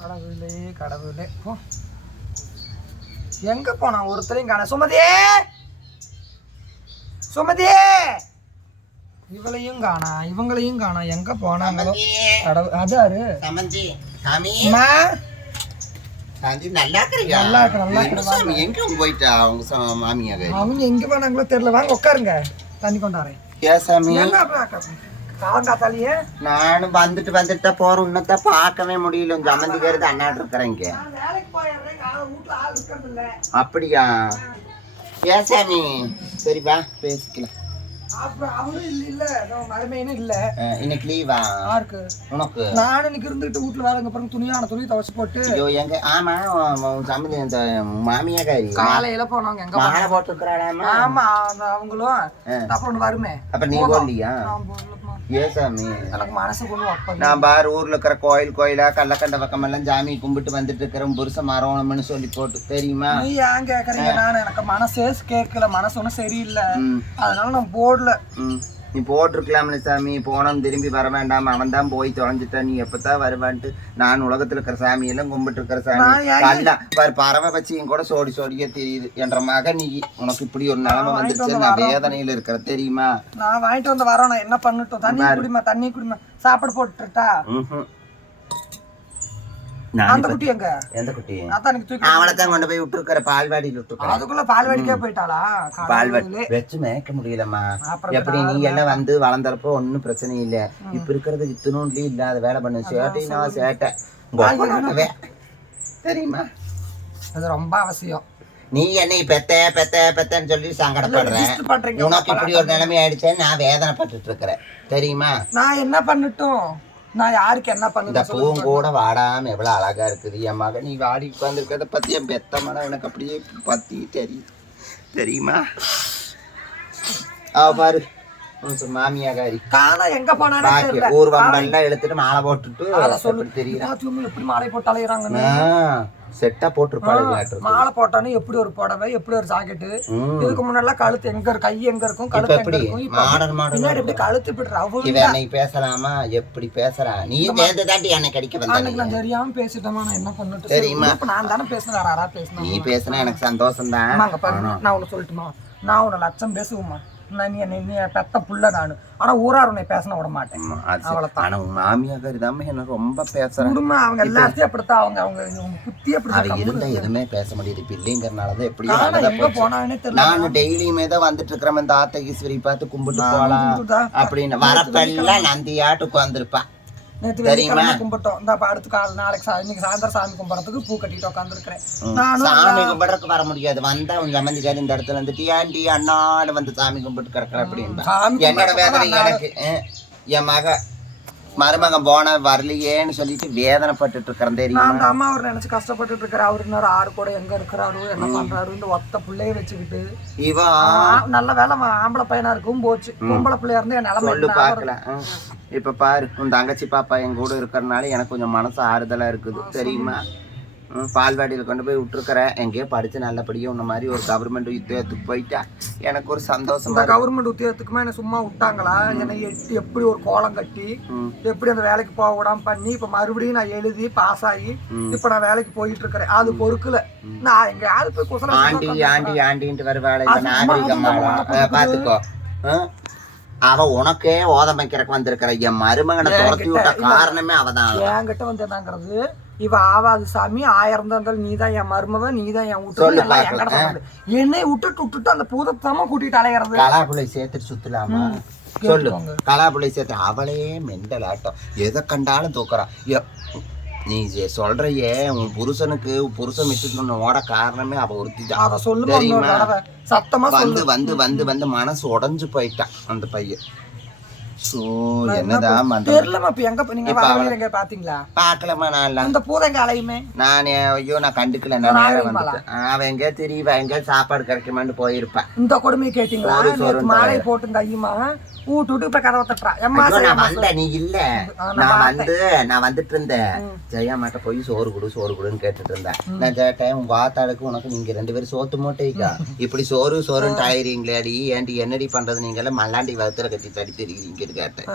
கடவுளே கடவுளே போ. எங்க போனா ஒருத்தரையும் காண. சுமதி சுமதி இவளையும் காணா இவங்களையும் காணா. எங்க போனாங்களோ கடவுள். அதாரு அவங்க எங்க போனாங்களோ தெரியல. வாங்க உட்காருங்க, தண்ணி கொண்டாறேன். காலங்காத்தாலேயே நானும் வந்துட்டு போறேன். இன்னத்தான் பார்க்கவே முடியல. சம்மந்திக்கிறது அண்ணாட்டு இருக்கிறேங்க. அப்படியா? ஏன் சாமி? சரிப்பா பேசிக்கலாம். இன்னைக்கு லீவா உனக்கு? நான் இன்னைக்கு இருந்துட்டு வீட்டுல வேலைங்க அப்புறம் துணியான துணி துவச்சு போட்டு. ஐயோ எங்க? ஆமா சம்மந்தி இந்த மாமியாக்காரி காலையில போனவங்க எங்க மாலை போட்டுருக்காளாமா? ஆமா அவங்களும் அப்புறம் வருமே. அப்ப நீ போடலையா? ஏன் சாமி? எனக்கு மனசு கொண்டு நான் பாரு ஊர்ல இருக்கிற கோயிலா கள்ளக்கண்ட பக்கம் எல்லாம் சாமி கும்பிட்டு வந்துட்டு இருக்கிற புருஷ மரம்னு சொல்லி போட்டு தெரியுமா? நீ ஏன் கேக்குறீங்க? நான் எனக்கு மனசே கேட்கல, மனசு ஒன்னும் சரியில்லை, அதனால நான் போடல. நீ போட்டிருக்கலாம்ல சாமி. போனோம் திரும்பி வர வேண்டாம், அவன் தான் போய் தொலைஞ்சிட்டான், நீ எப்பதான் வருவான்ட்டு நான் உலகத்துல இருக்கிற சாமி எல்லாம் கும்பிட்டு இருக்கிற சாமி அல்ல பாரு. பறவை பச்சியும் கூட சோடியே தெரியுது என்ற மக. நீ உனக்கு இப்படி ஒரு நிலைமை வந்துருச்சு, நான் வேதனையில இருக்கிற தெரியுமா? நான் வாங்கிட்டு வந்து வரோம். நான் என்ன பண்ணட்டும்? தண்ணி குடிமா சாப்பாடு போட்டுட்டா? அந்த குட்டி எங்க? எந்த குட்டி? அவளைத்தான் கொண்டு போய் விட்டுருக்கிற பால்வாடியில் விட்டுருக்க. அதுக்குள்ள பால்வாடிக்கே போயிட்டாளா? பால்வாடி வச்சு மேய்க்க முடியலம்மா. எப்படி நீ எல்லாம் வந்து வளர்ந்தப்போ ஒன்னும் பிரச்சனை இல்ல. இப்ப இருக்கிறது இத்தனோண்ட்லயும் இல்லாத வேலை பண்ணு. சேட்டைனா சேட்டை தெரியுமா? அது ரொம்ப அவசியம். நீ என்னை பெத்தன்னு சொல்லி சங்கடப்படுறேன். உனக்கு இப்படி ஒரு நிலைமை ஆயிடுச்சேன்னு நான் வேதனைப்பட்டு இருக்கிறேன் தெரியுமா? நான் என்ன பண்ணட்டும்? நான் யாருக்கு என்ன பண்ண? இந்த பூவும் கூட வாடாம எவ்வளவு அழகா இருக்குது. என் மகன் நீ வாடி உட்கார்ந்து இருக்கிறத பத்தி என் பெத்த மனம் எனக்கு அப்படியே பத்தி தெரியுது தெரியுமா? பாரு மாமியாகாரி காணா எங்க போனா ஊர்வம்பெல்லாம் எடுத்துட்டு மாலை போட்டுட்டு சொல்லு தெரியுது. எப்படி மாலை போட்டு அலையறாங்கன்னு செட்டா போட்டுருப்பாரு. மாலை போட்டானே எப்படி ஒரு புடவை, எப்படி ஒரு ஜாக்கெட்டு. இதுக்கு முன்னாடி கழுத்து எங்க கை எங்க இருக்கும், கழுத்து எங்க இருக்கும், பின்னாடி எப்படி கழுத்து இப்படி பேசலாமா? எப்படி பேசுறான்? நீ தாண்டி என்னை கடிக்க வந்தாங்க. நான் தெரியாம பேசிட்டோமா? நான் என்ன பண்ணட்டும் தெரியுமா? நான் தானே பேசினேன், யாரா பேசினா? நீ பேசினா எனக்கு சந்தோஷம் தான். நான் உன்னை சொல்லட்டுமா? நான் உன்னை லட்சம் பேசுவோமா? நான் நீ பெத்த புள்ள நானு. ஆனா ஊரார் உன்னை பேச விட மாட்டேன். மாமியாக்காரி தான் என்ன ரொம்ப பேசுறாங்க. அவங்க எல்லாத்தையும் அப்படித்தான். அவங்க புத்தி அப்படி இருந்தா எதுவுமே பேச முடியுது. பிள்ளைங்கிறனாலதான் எப்படியும் போனானே தெரியல. நான் டெய்லியுமே தான் வந்துட்டு இருக்கிறேன். இந்த ஆத்த ஈஸ்வரி பார்த்து கும்பிட்டு போலாம் அப்படின்னு வரப்பெல்லாம் நந்தியாட்டு உட்காந்துருப்பா. நேற்று வெள்ளிக்கிழமை கும்பிட்டோம். இந்த அடுத்த நாளைக்கு இன்னைக்கு சாயந்தரம் சாமி கும்பிட்றதுக்கு பூ கட்டிட்டு உட்காந்துருக்கிறேன். சாமி கும்பிட்றதுக்கு வர முடியாது. வந்தா உன் சம்பந்திக்காரி இந்த இடத்துல வந்துட்டு ஏன்டி அண்ணாடு வந்து சாமி கும்பிட்டு கிடக்குற அப்படின்னு என்னோட வேதனை எனக்கு. என் மருமகன் போன வரலையேன்னு சொல்லிட்டு வேதனைப்பட்டு இருக்கிறேன் தெரியும். அந்த அம்மா அவர் நினைச்சு கஷ்டப்பட்டு இருக்கிற. அவரு இன்னொரு ஆறு கூட எங்க இருக்கிறாரு, என்ன பண்றாரு, இந்த ஒத்த பிள்ளைய வச்சுக்கிட்டு. இவன் நல்ல வேலை ஆம்பளை பையனா இருக்கும் போச்சு. பொம்பளை பிள்ளையா இருந்து என் நிலைமை பாக்கல. இப்ப பாரு உன் தங்கச்சி பாப்பா என் கூட இருக்கிறனால எனக்கு கொஞ்சம் மனசு ஆறுதலா இருக்குது தெரியுமா? பால்வாடியில் கொண்டு போய் விட்டுருக்கிறேன். எங்கேயோ படிச்சு நல்லபடியா உன்ன மாதிரி ஒரு கவர்மெண்ட் உத்தியோகத்துக்கு போயிட்டா எனக்கு ஒரு சந்தோஷம். கவர்மெண்ட் உத்தியோகத்துக்குமா என்ன சும்மா விட்டாங்களா? என்னை எப்படி ஒரு கோலம் கட்டி எப்படி அந்த வேலைக்கு போக விடாம பண்ணி இப்ப மறுபடியும் நான் எழுதி பாஸ் ஆகி இப்ப நான் வேலைக்கு போயிட்டு இருக்கிறேன். அது பொறுக்கல. நான் எங்க யாரு போய் குசலம் ஆண்டின்ட்டு வருவாள் நாகரிகம்மா பாத்துக்கோ. அவ உனக்கே ஓதம் வைக்கிறக்கு வந்திருக்கிற. என் மருமகனை துரத்தி விட்ட காரணமே அவதான். என்கிட்ட வந்து என்னங்கிறது இவ ஆவாது சாமி. 1000 இருந்தாலும் நீதான் என் மருமவன், நீதான் என் வீட்டு. என்னை விட்டுட்டு அந்த பூதத்தாம கூட்டிட்டு அலையிறது. கலாப்புளை சேர்த்துட்டு சுத்தலாமா? சொல்லு. கலாப்புளை சேர்த்து அவளே மெண்டல் ஆட்டம். எதை கண்டாலும் தூக்குறான். நீ சொல்றையே உன் புருஷனுக்கு புருஷன் விட்டுட்டு ஓட காரணமே அவ ஒருத்தி தான் தெரியுமா? சத்தமா வந்து வந்து வந்து வந்து மனசு உடஞ்சு போயிட்டான் அந்த பையன். என்னதான் பாக்கலமா? நான் அந்த பூதங்க அலையுமே நானே ஐயோ நான் கண்டுக்கல. அவன் எங்க தெரியவா எங்க சாப்பாடு கிடைக்குமான்னு போயிருப்பேன். இந்த கொடுமையை கேட்டீங்களா? மாலை போட்டு கையுமா ஊட்டு இப்ப கதவை தட்டுறா. நான் வந்தேன், நீ இல்ல. நான் வந்துட்டு இருந்தேன். ஜெயா மாட்ட போய் சோறு குடுன்னு கேட்டுட்டு இருந்தேன். நான் கேட்டேன் உங்க ஆத்தாளுக்கு உனக்கு நீங்க 2 பேரும் சோத்து மூட்டைக்கா இப்படி சோறுன்னு டாயிறீங்களே அடி ஏன்டி என்னடி பண்றது? நீங்க எல்லாம் மல்லாண்டி வகுத்துல கட்டி தடித்திருக்கீங்க கேட்டேன்.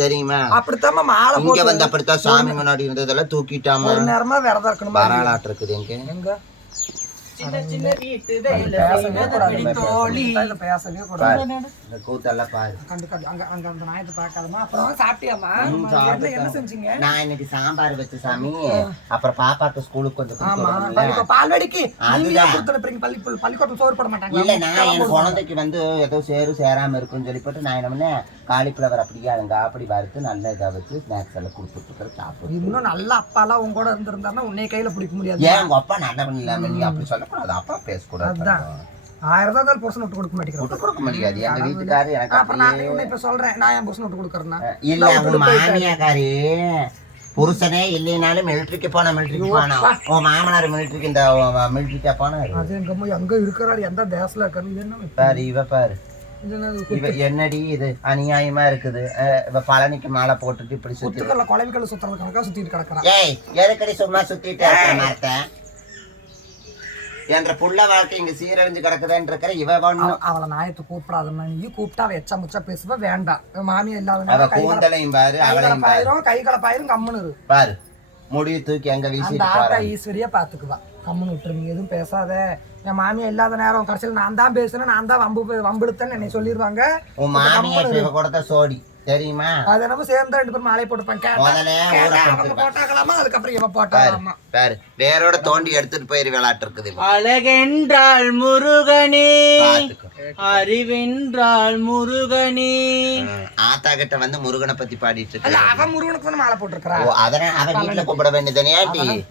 தெரியுமா? அப்படித்தான் மாலை இங்க போட்டு வந்து அப்படித்தான் சாமி முன்னாடி இருந்ததெல்லாம் தூக்கிட்டாமா. ஒரு நேரமா விரதம் இருக்கணும். வரலாற்று இருக்குது எங்க எங்க சின்ன சின்ன வீட்டு வேலை பேசவே கூடாது. செய்வதடி தோழி. இதை பேசவே கூடாது. இந்த கூத்தெல்லாம் பாரு. அங்க அந்த நாயத்தை பார்க்காதமா. அப்புறம் சாப்பிட்டியாமா? என்ன செஞ்சீங்க? நான் இன்னைக்கு சாம்பார் வச்ச சாமி. அப்புறம் பாப்பாக்கு ஸ்கூலுக்கு கொஞ்சம் ஆமா, கொடுத்துருந்தேன்ல. இப்ப பால்வாடிக்கு அதுதான். பள்ளிக்கூடம் சோறு போட மாட்டாங்க. இல்ல நான் என் குழந்தைக்கு வந்து ஏதோ சேராம இருக்குன்னு சொல்லி போட்டு நான் என்ன பண்ணேன், காலிஃபிளவர் அப்படியே அழுங்க அப்படி வறுத்து நல்ல இதை வச்சு ஸ்நாக்ஸ் எல்லாம் கொடுத்துட்டு சாப்பிட்டு. இன்னும் நல்ல அப்பாலாம் உங்க கூட இருந்திருந்தாருன்னா உன்னைய கையில பிடிக்க முடியாது. ஏன் உங்க அப்பா நல்லவன் இல்லாம நீ அப்படி சொல்லக்கூடாது, அப்பா பேசக்கூடாது. அதுதான் 1000 தான் புருஷன் விட்டு கொடுக்க மாட்டேங்கிறேன். கொடுக்க முடியாது. எங்க வீட்டுக்காரு எனக்கு அப்புறம் நான் உன்னை இப்ப சொல்றேன், நான் என் புருஷன் விட்டு கொடுக்கறேன்னா இல்ல உங்க மாமியாக்காரு புருஷனே இல்லைனாலும் மிலிட்டரிக்கு போனா உன் மாமனார் மிலிட்டரிக்கு இந்த மிலிட்டரிக்கா போனாரு. அது எங்க இருக்கிறாரு, எந்த தேசத்துல இருக்காரு? இது என்ன பாரு இவ பாரு, இது என்னது? இவ என்னடி இது அநியாயமா இருக்குது. இவ பழனிக்கு மாலை போட்டுட்டு இப்படி சுத்தி குத்துக்கல்ல குழவிக்கல்ல சுத்துறது கணக்கா சுத்திட்டு கிடக்குறான். ஏய் எதுக்கடி சும்மா சுத்திட்டு மாட்டேன் என்ற புள்ள வாழ்க்கை இங்க சீரழிஞ்சு கிடக்குதுன்னு இருக்கிற இவ ஒண்ணும். அவளை நாயத்தை கூப்பிடாதம்மா. நீ கூப்பிட்டா அவ எச்சா முச்சா பேசுவ. வேண்டாம், மாமியா அவ இல்லாத கூந்தலையும் பாரு அவளையும் பாரு. கை கலப்பாயிரும் கம்முனு இரு. பாரு முடிய தூக்கி அங்க அந்த வீசிட்டு ஆத்தா பாரு. ஈஸ்வரியா பாத்துக்குவா. கம்முன்னு விட்டுருங்க, எதுவும் பேசாத. என் மாமியா இல்லாத நேரம் கடைசியில் நான் தான் பேசுனேன், நான் தான் வம்புடுத்தேன்னு என்னை சொல்லிடுவாங்க. உன் மாமியா இப்ப இவ கூட தான் சோடி தெரியுமா? அது என்னமோ சேர்ந்து 2 பேரும் மாலை போட்டுப்பாங்க. முதல்ல ஊரை அவங்க போட்டாக்கலாமா, அதுக்கப்புறம் இவ போட்டாக்கலாமா. பாரு வேரோட தோண்டி எடுத்துட்டு போயிரு விளையாட்டு இருக்குது. அழகென்றாள் முருகனே, பாத்துக்கோ. அறிவென்றாள் முருகனே. ஆத்தா கிட்ட வந்து முருகனை பத்தி பாடிட்டு இல்ல, இருக்க. அவன் முருகனுக்கு வந்து மாலை போட்டிருக்கிறா. ஓ அதனால அவன் வீட்டுல கூப்பிட வேண்டியதானே.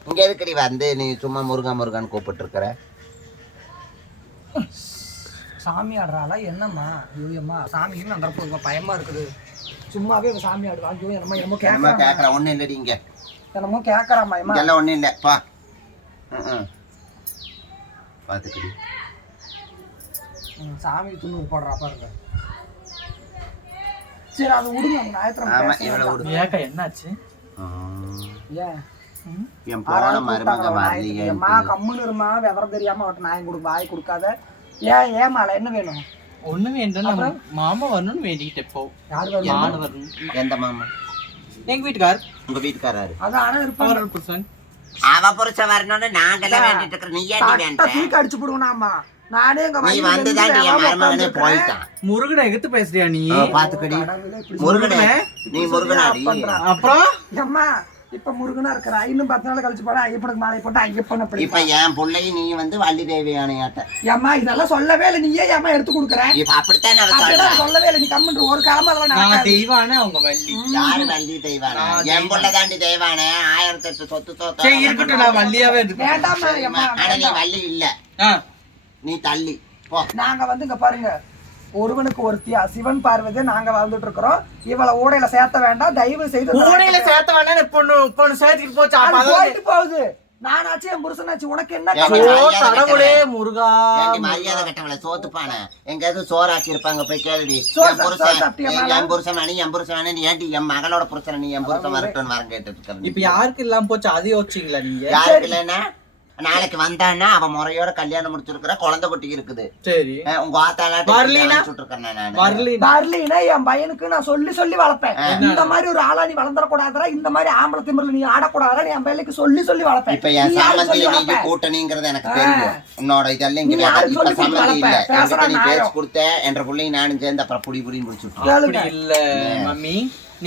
இங்க எதுக்கடி வந்து நீ சும்மா முருகன் கூப்பிட்டு இருக்கிற? சாமி ஆடுறாளா என்னம்மா? ஐயோம்மா, சாமின்னு அந்த இடத்துல பயமா இருக்குது. சும்மாவே இவ சாமி ஆடுவா. ஐயோ என்னமோ என்னமோ கேக்குற ஒண்ணு இல்லடி இங்க என்னமோ கேக்குறாம்மா. அம்மா எல்லாம் ஒண்ணும் இல்ல பா. பாத்துக்கடி சாமி துண்ணூறு போடுறா பாருங்க. சரி அது விடுங்க, அவங்க ஆமா இவள ஞாயிற்றுக்கிழமை விடு. ஏக்கா என்னாச்சு? ஏன் என் போன மருமக வரலையே. அம்மா கம்முன்னு இருமா, விவரம் தெரியாம அவட்ட நாயம் கொடுக்க வாய் கொடுக்காத. ஏன் மாலை என்ன வேணும்? ஒண்ணு வேண்டும், நம்ம மாமா வரணும்னு வேண்டிக்கிட்டு போ. யாரு யாரு வரணும்? எந்த மாமா? எங்க வீட்டுக்கார். உங்க வீட்டுக்காரரு? அது ஆனா இருப்பாங்க. அவரோட புருஷன். அவ புருஷன் வரணும்னு நாங்கெல்லாம் வேண்டிட்டு இருக்கிற. நீ ஏன் வேண்ட? தூக்கி அடிச்சு போடுவேனாமா. நானே எங்க நீ வந்துதான் என் மருமகனே போயிட்டான். முருகனை எகுத்து பேசுறியா நீ? பாத்துக்கடி முருகனே, நீ முருகனாடி. அப்புறம் அம்மா இப்ப முருகனா இருக்கிற இன்னும் 10 நாள் கழிச்சு போனா ஐயப்பனுக்கு மாலை போட்டு ஐயப்பன் அப்படி. இப்ப என் பிள்ளையும் நீ வந்து வள்ளி தேவியானையாட்ட. ஏம்மா இதெல்லாம் சொல்லவே இல்லை, நீயே ஏமா எடுத்து கொடுக்குற? இப்ப அப்படித்தான் அவ சொல்றா. அதெல்லாம் சொல்லவே இல்லை, நீ கம்முன்னு ஒரு காலமா அதெல்லாம் நான் நடக்காது. தெய்வானே அவங்க வள்ளி. யாரு வள்ளி தெய்வானே? என் புள்ள தாண்டி தெய்வானே. 1008 சொத்து சரி தோத்த இருக்கட்டும், நான் வள்ளியாவே இருக்கேன். வேண்டாம்மா அம்மா, ஆனா நீ வள்ளி இல்ல, ஆ, நீ தள்ளி போ. நாங்க வந்து இங்க பாருங்க, ஒருவனுக்கு ஒருத்தியா சிவன் பார்வதி நாங்க வாழ்ந்துட்டு இருக்கிறோம். இவளை ஊடையில சேர்த்த வேண்டாம் தயவு செய்து. ஊடையில சேர்த்த வேணா பொண்ணு சேர்த்துட்டு போச்சு. அது அப்ப போயிட்டு போகுது. நானாச்சு என் புருஷனாச்சு, உனக்கு என்ன ஏன் கவலை? ஓ கடவுளே முருகா. ஏன்டி மரியாதை கட்டவள சோத்துப்பானே எங்கேயாவது சோறாக்கி இருப்பாங்க போய் கேளுடி. சோறு என் புருஷன் சாப்பிட்டியா என் புருஷன் வேணும், என் புருஷன் வேணும். நீ ஏன்டி என் மகளோட புருஷன் நீ என் புருஷன் வரட்டும்னு வரம் கேட்டுட்டு இருக்க? இப்ப யாருக்கு இல்லாம போச்சு அது யோசிச்சீங்களா நீங்க? யாருக்கு இல்லைன்னா நாளைக்கு வந்தான்னா அவ முறையோட கல்யாணம் முடிச்சிருக்கிற குழந்தை குட்டி இருக்குது. சரி உங்க ஆத்தாலாட்ட வரலினா? வரலினா? வரலினா என் பையனுக்கு நான் சொல்லி சொல்லி வளர்ப்பேன். இந்த மாதிரி ஒரு ஆளா நீ வளர்ந்துடக்கூடாதுரா, இந்த மாதிரி ஆம்பளை திமிரில் நீ ஆடக்கூடாதுரா, நீ என் பையனுக்கு சொல்லி சொல்லி வளர்ப்பேன். இப்ப என் நீ யாருக்கு சம்பந்தியில சொல்லி நீங்க வளர்ப்ப? கூட்டணிங்கிறது எனக்கு தெரியும். உன்னோட இதெல்லாம் இங்க நீ யாருக்கு இப்ப சொல்லி சம்பந்தி இல்ல. வளர்ப்ப? என்கிட்ட நீ பேசுறா பேச்சு நாயம். கொடுத்த என்ற பிள்ளையும் நானும் சேர்ந்து அப்புறம் புடி புடின்னு முடிச்சுட்டோம். கேளுங்க. அப்படி இல்ல மம்மி,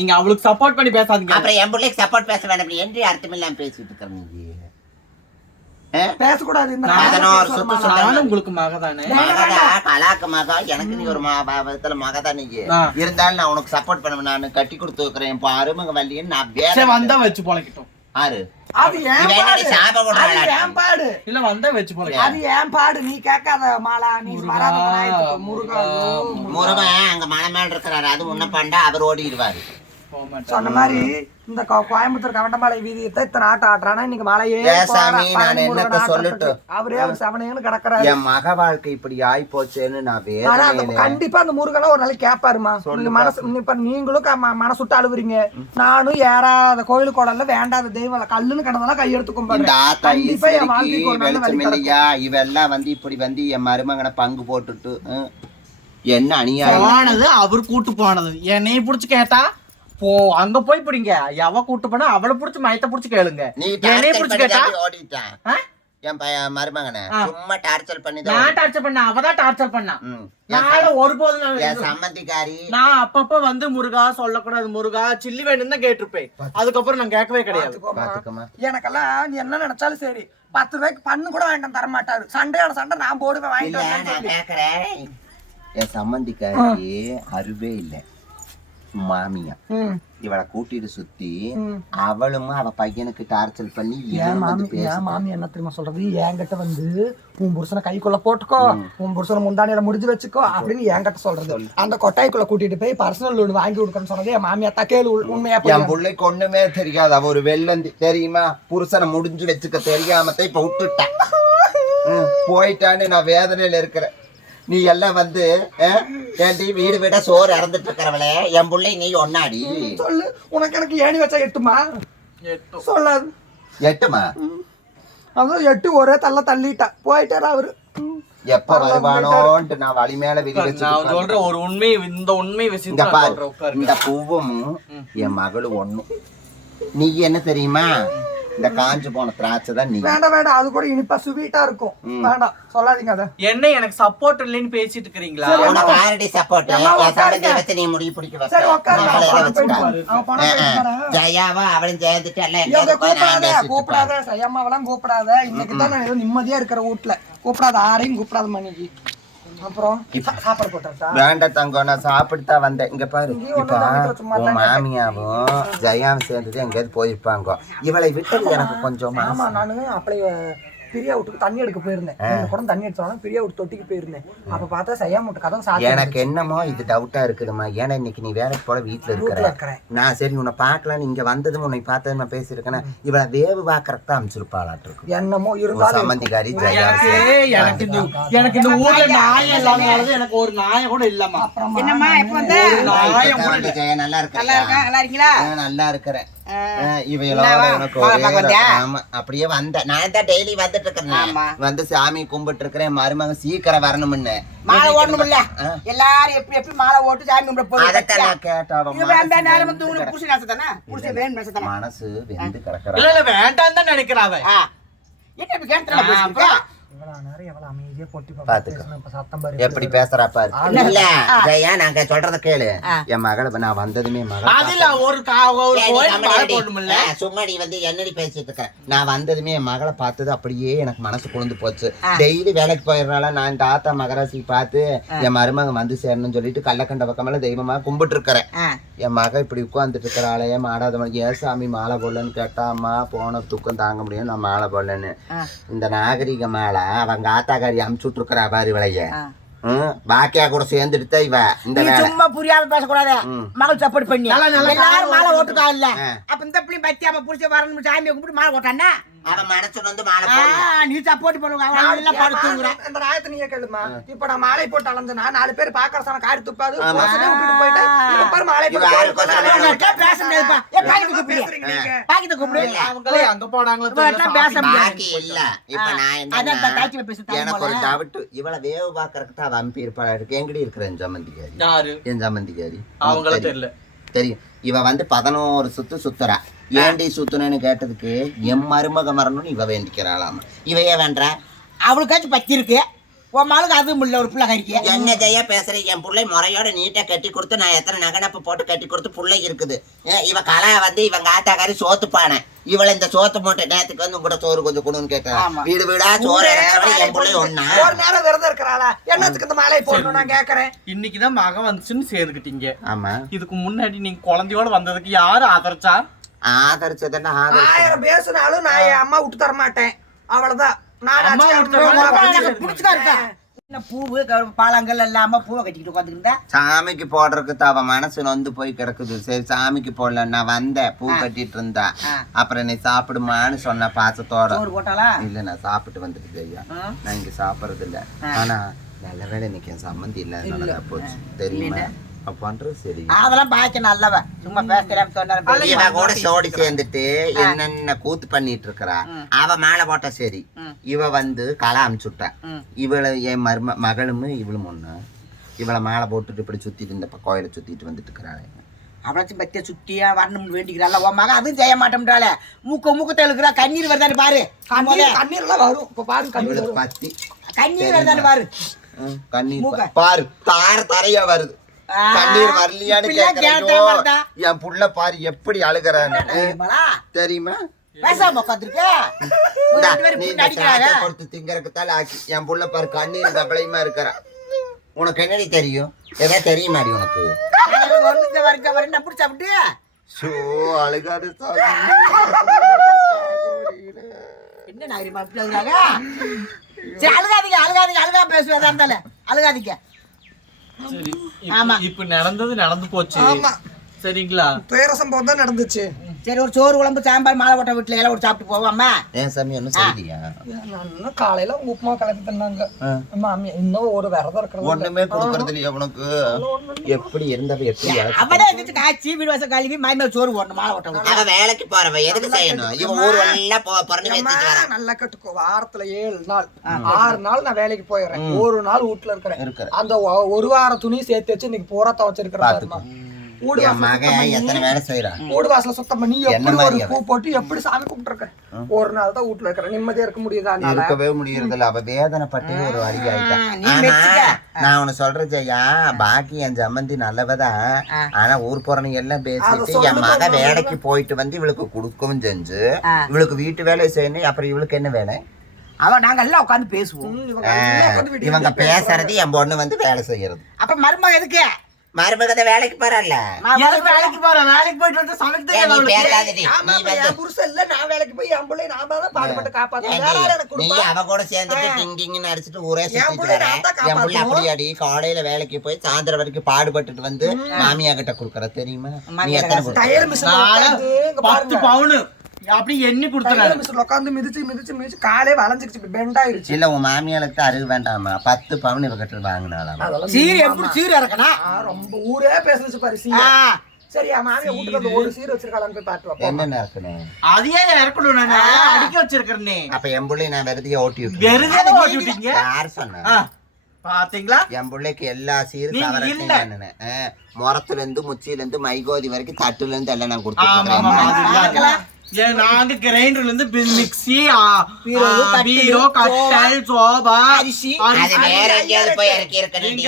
நீங்க அவளுக்கு சப்போர்ட் பண்ணி பேசாதீங்க. அப்புறம் என் பிள்ளைக்கு சப்போர்ட் பேச வேண்டாம் என்று அர்த்தம் இல்லாம பேசிட்டு இருக்கிற நீங்க. பேசக்கூடாது இந்த நான் மாதிரி அதனோட பேசுற சுத்து மாதிரி. சுத்த- நானும் உங்களுக்கு மகதானே. மகதா கலாக்கு மகா எனக்கு நீ ஒரு விதத்துல மகதா நீங்க ஆ. இருந்தாலும் நான் உனக்கு சப்போர்ட் பண்ணுவேன். நான் கட்டி கொடுத்து வைக்கிறேன் என் அருமங்க வள்ளின்னு நான் சரி வேற வந்தா வச்சு போலக்கிட்டோம். ஆறு அது ஏன் இவன் என்னடி பாடு? சாப அது போடுறாளா? ஏன் பாடு? இல்ல வந்தா வச்சு போல. அது ஏன் பாடு? நீ கேட்காத மாலா, நீ வராத நாயத்துக்கு முருகா. முருகன் அங்க மலை மேல இருக்கிறாரு. அது முன்ன பண்ணா அவர் ஓடிடுவாரு. போக மாட்டேன். சொன்ன மாதிரி இந்த கோயம்புத்தூர் கவண்டமாலை வீதியத்தை இத்தனை ஆட்டம் ஆட்டுறானா இன்னைக்கு மலையே ஏன் சாமி, நான் என்னத்த சொல்லட்டும்? அவரே அவர் செவனையும் கிடக்குறாரு. என் மக வாழ்க்கை இப்படி ஆயி போச்சேன்னு நான் ஆனா அந்த வேதனையில கண்டிப்பா அந்த முருகனை ஒரு நாளைக்கு கேட்பாருமா. நீங்க மனசு இப்ப நீங்களும் மனசு விட்டு அழுவுறீங்க, நானும் ஏறாத கோயில் கோடல்ல வேண்டாத தெய்வம் கல்லுன்னு கிடந்தெல்லாம் கையெடுத்து இந்த கும்பிடுறேன். ஆத்தா கண்டிப்பா என் வாழ்க்கைக்கு ஈஸ்வரிக்கு ஒரு நல்ல வெளிச்சம் வழி இல்லையா? இவெல்லாம் வந்து இப்படி வந்து என் மருமகனை பங்கு போட்டுட்டு என்ன அநியாயம். போனது அவர் கூட்டு போனது என்னைய புடிச்சு கேட்டா போ அங்க போய் பிடிங்க. எவ கூட்டு போனா அவளை புடிச்சு மயத்தை புடிச்சு கேளுங்க. நீ என்னைய டார்ச்சர் புடிச்சு பண்ணி கேட்டா தாண்டி ஓடிட்டான். என் பையன் மருமகனை சும்மா டார்ச்சர் பண்ணி தான் நான் டார்ச்சர் பண்ண, அவதான் டார்ச்சர் பண்ணா. நான் ஒருபோதும் என் சம்மந்திக்காரி நான் அப்பப்ப வந்து முருகா சொல்லக்கூடாது, முருகா சில்லி வேணும்னு தான் கேட்டிருப்பேன். அதுக்கப்புறம் நான் கேட்கவே கிடையாது. பாத்துக்கமா. எனக்கெல்லாம் நீ என்ன நினைச்சாலும் சரி 10 ரூபாய்க்கு பண்ணு கூட வாங்கிட்டு தர மாட்டாரு. சண்டையோட சண்டை நான் போடுவேன் இல்ல வாங்கிட்டு நான் கேக்குறேன். என் சம்மந்திக்காரி அருவே இல்ல மாமியா இவளை கூட்டிட்டு சுத்தி அவளும் அவ பையனுக்கு டார்ச்சர் பண்ணி என் மாமி என்ன தெரியுமா சொல்றது, என்கிட்ட வந்து உன் புருஷனை கைக்குள்ள போட்டுக்கோ, உன் புருஷனை முந்தானியில முடிஞ்சு வச்சுக்கோ அப்படின்னு என்கிட்ட சொல்றது. அந்த கொட்டாய்க்குள்ள கூட்டிட்டு போய் பர்சனல் லோன் வாங்கி கொடுக்கணும்னு சொன்னது என் மாமியா தக்கேல் உண்மையா. என் பிள்ளைக்கு ஒண்ணுமே தெரியாது. அவ ஒரு வெள்ளந்தி தெரியுமா, புருஷனை முடிஞ்சு வச்சுக்க தெரியாமத்தான் இப்ப விட்டுட்டேன். போயிட்டான்னு நான் வேதனையில இருக்கிறேன். நீ எல்லாம் வந்து ஏன்டி வீடு வீட சோறு இறந்துட்டு இருக்கிறவளே, என் பிள்ளை நீ ஒன்னாடி சொல்லு. உனக்கு எனக்கு ஏணி வச்சா எட்டுமா? சொல்லாது. எட்டுமா? அதான் 8 ஒரே தள்ளிட்டா போயிட்டாரு அவரு. எப்ப வருவானோன்ட்டு நான் வழி மேல விரி வச்சு சொல்ற ஒரு உண்மை, இந்த உண்மை விஷயம் இந்த பூவும் என் மகளு ஒண்ணும். நீ என்ன தெரியுமா, இந்த காஞ்சு போன திராட்சை தான் நீ. வேண்டாம், அது கூட இனிப்பா ஸ்வீட்டா இருக்கும். வேண்டாம் சொல்லாதீங்க. அத என்ன எனக்கு சப்போர்ட் இல்லைன்னு பேசிட்டு இருக்கீங்களா? உனக்கு ஆல்ரெடி சப்போர்ட். நீ முடிவு பிடிக்க சரி உட்காரு. ஜெயாவா அவளும் சேர்ந்துட்டு எல்லாம் கூப்பிடாத, சையம்மாவெல்லாம் கூப்பிடாத. இன்னைக்கு தான் நான் ஏதோ நிம்மதியா இருக்கிற வீட்டுல. கூப்பிடாத, ஆரையும் கூப்பிடாத மணிக்கு. அப்புறம் சாப்பாடு போட்டா வேண்டாம் தங்கம், நான் சாப்பிட்டுதான் வந்தேன். இங்க பாரு, இப்ப உன் மாமியாவும் ஜெயாவும் சேர்ந்துட்டு எங்கேயாவது போயிருப்பாங்க. இவளை விட்டது எனக்கு கொஞ்சம். ஆமா, நானு அப்படி பிரியா வீட்டுக்கு தண்ணி எடுக்க போயிருந்தேன். கூட தண்ணி எடுத்தாலும் பிரியா வீட்டு தொட்டிக்கு போயிருந்தேன். அப்ப பார்த்தா செய்யா மூட்டு கதை சாப்பிட்டு எனக்கு என்னமோ இது டவுட்டா இருக்குதுமா. ஏன்னா இன்னைக்கு நீ வேலைக்கு போல வீட்டுல இருக்கிறேன். நான் சரி உன்னை பார்க்கலாம், இங்க வந்ததும் உன்னை பார்த்தது நான் பேசியிருக்கேன். இவளை வேவு பாக்குறதுக்கு தான் அனுப்பிச்சிருப்பாளாட்டு இருக்கு. என்னமோ இருந்தாலும் சம்மந்திக்காரி ஜெயா. எனக்கு இந்த ஊர்ல நாயம் இல்லாம எனக்கு ஒரு நாயம் கூட இல்லம்மா. என்னம்மா எப்ப வந்து ஜெயா நல்லா நல்லா இருக்கீங்களா? நல்லா இருக்கிறேன். அப்படியே வந்த நான் தான் டெய்லி வந்துட்டு இருக்கிறேன். வந்து சாமி கும்பிட்டு இருக்கிறேன். மருமகன் சீக்கிரம் வரணும்னு மாலை ஓடணும் இல்ல, எல்லாரும் எப்படி மாலை ஓட்டு சாமி கும்பிட மனசு வெந்து கிடக்குற. இல்ல வேண்டாம் தான் நினைக்கிறாங்க. எப்படி பேசுறா பாரு. இல்ல ஜெயா, நாங்க சொல்றத கேளு. என் மகளை நான் வந்ததுமே சும்மாடி வந்து என்னடி பேசிட்டு இருக்க. நான் வந்ததுமே என் மகளை பார்த்தது அப்படியே எனக்கு மனசு குளிர்ந்து போச்சு. டெய்லி வேலைக்கு போயிடுறாளா, நான் இந்த ஆத்தா மகராசி பார்த்து என் மருமகன் வந்து சேரணும்னு சொல்லிட்டு கள்ளக்கண்ட பக்கமெல்லாம் தெய்வமா கும்பிட்டு இருக்கிறேன். என் மக இப்படி உட்காந்துட்டு இருக்கிறாளே மாடாத மணிக்கு. ஏன் சாமி மாலை போடலன்னு கேட்டா, அம்மா போன துக்கம் தாங்க முடியும், நான் மாலை போடலன்னு. இந்த நாகரிக மாலை அவங்க ஆத்தாக்காரி அமுச்சுட்டு இருக்கிறா பாரு விளைய. பாக்கியா கூட சேர்ந்துட்டு இவ இந்த சும்மா புரியாம பேசக்கூடாது. மகள் சப்போர்ட் பண்ணி எல்லாரும் மாலை ஓட்டுக்கா இல்ல. அப்ப இந்த பிள்ளை பத்தியாம புடிச்சு வரணும் சாமியை கும்பிட்டு மாலை ஓட்டானா அவன் மனசுல வந்து மாலை போடல. நீ சப்போர்ட் பண்ணுவாங்க. அந்த ராயத்தை நீங்க கேளுமா. இப்ப நான் மாலை போட்டு அலந்தனா 4 பேர் பாக்குற சாம காரி துப்பாது விட்டுட்டு போயிட்டேன். இப்ப பாரு மாலை போட்டு பேச முடியாதுப்பா. பாக்கிட்ட கூப்பிடு. அவங்களே அங்க போனாங்களோ பேச முடியாது. இல்ல இப்ப நான் எனக்கு ஒரு டவுட். இவளை வேவு பாக்குறதுக்கு தான் வம்பி இருப்பாளா இருக்கு. எங்கடி இருக்கிற என் சம்மந்திக்காரி? யாரு? என் சம்மந்திக்காரி அவங்கள தெரியல. தெரியும். இவ வந்து 11 சுத்து சுத்துறா. ஏண்டி சுத்துனு கேட்டதுக்கு என் மருமக மரணும்னு இவ வேண்டிக்கிறாளாம். இவையே வேண்டா, அவளுக்காச்சும் பத்தி இருக்கு. உன் மாளுக்கு அதுவும் இல்ல. ஒரு பிள்ளை கறிக்கு என்ன ஜெயா பேசுற. என் பிள்ளை முறையோட நீட்டா கட்டி கொடுத்து நான் எத்தனை நகனப்பு போட்டு கட்டி கொடுத்து பிள்ளை இருக்குது. இவ கலா வந்து இவங்க ஆத்தாக்காரி சோத்துப்பானே. இவளை இந்த சோத்து மூட்டை நேரத்துக்கு வந்து உங்கள்கிட்ட சோறு கொஞ்சம் கொடுன்னு கேட்டேன். வீடு வீடா சோறு இறக்கிறவளை என் பிள்ளை ஒண்ணா ஒரு நேரம் விரதம் இருக்கிறாளா? என்னத்துக்கு இந்த மாலை போடணும் நான் கேக்குறேன். இன்னைக்குதான் மகன் வந்துச்சுன்னு சேர்ந்துக்கிட்டீங்க. ஆமா, இதுக்கு முன்னாடி நீங்க குழந்தையோட வந்ததுக்கு யாரு ஆதரிச்சா? ஆதரிச்சதுன்னா 1000 பேசினாலும் நான் என் அம்மா விட்டு தர மாட்டேன். அவ்வளவுதான். பூவு பாலங்கள் இல்லாம பூவை கட்டிக்கிட்டு உட்காந்துக்கிட்டா சாமிக்கு போடுறதுக்கு அவ மனசு நொந்து போய் கிடக்குது. சரி சாமிக்கு போடல, நான் வந்தேன் பூ கட்டிட்டு இருந்தா. அப்புறம் நீ சாப்பிடுமான்னு சொன்ன பாசத்தோட. இல்ல நான் சாப்பிட்டு வந்துட்டு ஐயா, நான் இங்க சாப்பிடுறது இல்ல. ஆனா நல்ல வேலை இன்னைக்கு என் சம்மந்தி இல்ல போச்சு தெரியுமா. பண்றது சரி, அதெல்லாம் பாக்க நல்லவ. சும்மா பேசலாம் கூட சோடி சேர்ந்துட்டு என்னென்ன கூத்து பண்ணிட்டு இருக்கிறா. அவ மாலை போட்டா சரி, இவ வந்து களை அமுச்சுட்டா. இவளை என் மகளும் இவளும் ஒண்ணு. இவளை மாலை போட்டுட்டு இப்படி சுத்திட்டு இந்த கோயிலை சுத்திட்டு வந்துட்டு இருக்கிறாள். அவளாச்சும் பத்திய சுத்தியா வரணும்னு வேண்டிக்கிறாள் உன் மகன் அதுவும் செய்ய மாட்டோம்டால மூக்க தெழுக்குறா கண்ணீர் வருதான்னு பாரு கண்ணீர் எல்லாம் வரும் இப்ப பாரு கண்ணீர் வரும். பத்தி கண்ணீர் வருதான்னு பாரு கண்ணீர் பாரு தரையா வருது கண்ணீர் வரலையான்னு கேக்குறேன் என் புள்ள பாரு எப்படி அழுகிறான்னு தெரியுமா பேசாம உட்காந்துருக்க நீ கொடுத்து திங்கறதுத்தால ஆக்கி என் புள்ள பாரு கண்ணீர் கபலையுமா இருக்கிற உனக்கு என்னடி தெரியும் ஏதா தெரியுமாடி உனக்கு சாப்பிட்டு ஷோ அழுகாது என்ன நாகரிகமா சரி அழுகாதீங்க அழுகா பேசுவேதா இருந்தாலும் அழுகாதீங்க சரி ஆமா. இப்ப நடந்து போச்சு ஆமா சரிங்களா துயர சம்பவம் தான் நடந்துச்சு. சரி ஒரு சோறு குழம்பு சாம்பார் மாலை ஓட்ட வீட்டுல எல்லாம் ஒரு சாப்பிட்டு போவாமா ஏன் சாமி ஒன்னும் செய்தியா நான் இன்னும் காலையில உங்க உப்புமா கலக்கி தந்தாங்க மாமி இன்னும் ஒரு விரதம் இருக்கிறது ஒண்ணுமே கொடுக்கறது இல்லையா உனக்கு எப்படி இருந்தவ எப்படி அவதான் இருந்துச்சு காய்ச்சி வீடு வாசல் கழுவி மாய் சோறு போடணும் மாலை ஓட்ட வீட்டுல அவ வேலைக்கு போறவ எதுக்கு செய்யணும் இவன் ஊர் எல்லாம் பிறந்து வச்சுட்டு வர நல்லா கட்டுக்கோ வாரத்துல 7 நாள் 6 நாள் நான் வேலைக்கு போயிடுறேன் ஒரு நாள் வீட்டுல இருக்கிறேன் அந்த ஒரு வார துணி சேர்த்து வச்சு இன்னைக்கு பூரா துவைச்சிருக்கிறேன் என் மகன் எத்தனை வேலை செய்யறான் வீடு வாசல சுத்தம் பண்ணி எப்படி ஒரு பூ போட்டு எப்படி சாமி கும்பிட்டுருக்கேன் ஒரு நாள் தான் வீட்டுல இருக்கிறேன் நிம்மதியா இருக்க முடியுதா இருக்கவே முடியறதில்ல அவ வேதனைப்பட்டு ஒரு வழி ஆயிட்டான் நான் உன சொல்றேன் ஜெயா பாக்கி என் சம்மந்தி நல்லவதான் ஆனா ஊர் போறவங்க எல்லாம் பேசிட்டு என் மக வேலைக்கு போயிட்டு வந்து இவளுக்கு கொடுக்கவும் செஞ்சு இவளுக்கு வீட்டு வேலை செய்யணும் அப்புறம் இவளுக்கு என்ன வேலை நாங்க எல்லாம் உட்காந்து பேசுவோம் இவங்க பேசுறது என் பொண்ணு வந்து வேலை செய்யறது அப்ப மருமக எதுக்கு மருமகத வேலைக்கு போறல்ல வேலைக்கு போறேன் வேலைக்கு போயிட்டு வந்து சமைச்சு புருஷன் இல்ல நான் வேலைக்கு போய் என் பிள்ளை நாம தான் பாடுபட்டு காப்பாத்தேன் நீ அவ கூட சேர்ந்துட்டு டிங்கிங்னு அடிச்சுட்டு ஊரே சுத்திட்டு வர என் பிள்ளை அப்படியாடி காலையில வேலைக்கு போய் சாயந்தரம் வரைக்கும் பாடுபட்டுட்டு வந்து மாமியா கிட்ட குடுக்கற தெரியுமா நீ எத்தனை டயர் மிஷின் 10 பவுன் அப்படி எண்ணி கொடுத்தேன் மிஷின் உட்காந்து மிதிச்சு காலே வளைஞ்சிருச்சு பெண்ட் ஆயிருச்சு இல்ல உன் மாமியாளுக்கு அறிவு வேண்டாமா 10 பவுன் இவகிட்ட வாங்கினாலாம் சீர் எப்படி சீர் இறக்கணும் ரொம்ப ஊரே பேசுச்சு பாரு சரியா மாமியா வீட்டுக்கு ஒரு சீர் வச்சிருக்காளான்னு போய் பாத்து வைப்போம் என்ன இருக்கணும் அதையே இறக்கணும் நான் அடிக்க வச்சிருக்கேன்னு அப்ப என் பிள்ளை நான் வெறுதையா ஓட்டி விட்டு வெறுதே ஓட்டி விட்டீங்க யார் சொன்னா பாத்தீங்களா என் பிள்ளைக்கு எல்லா சீரும் சவரத்தையும் முறத்துல இருந்து முச்சியில இருந்து மைகோதி வரைக்கும் தட்டுல இருந்து எல்லாம் நான் கொடுத்துருக்கேன் நாங்க கிரைண்டர்ல இருந்து மிக்ஸி பீரோ கட்டல் சோபா அது வேற எங்கேயாவது போய் இறக்கி இருக்கணும்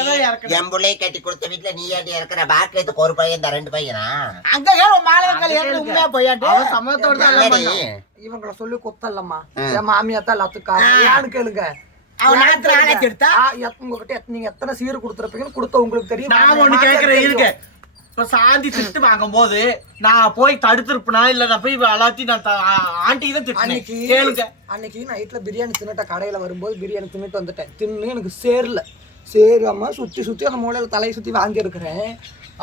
என் பிள்ளையை கட்டி கொடுத்த வீட்டுல நீ ஏட்டி இறக்குற பாக்கிறதுக்கு ஒரு பையன் இந்த 2 பையனா அங்க மாலவங்கள் உண்மையா போயாட்டு சமத்தோட இவங்களை சொல்லி குத்தல்லம்மா என் மாமியா தான் எல்லாத்துக்கும் கேளுங்க உங்ககிட்ட நீங்க எத்தனை சீர் கொடுத்துருப்பீங்கன்னு கொடுத்த உங்களுக்கு தெரியும் நான் ஒண்ணு கேக்குறேன் இருக்கு இப்ப சாந்தி திட்டு வாங்கும் போது நான் போய் தடுத்திருப்பேனா இல்ல நான் போய் எல்லாத்தையும் நான் ஆண்டி தான் திட்டினேன் கேளுங்க அன்னைக்கு நைட்ல பிரியாணி தின்னுட்ட கடையில வரும்போது பிரியாணி தின்னுட்டு வந்துட்டேன் தின்னு எனக்கு சேராம சுத்தி அந்த மூலையில தலையை சுத்தி வாங்கி இருக்கிறேன்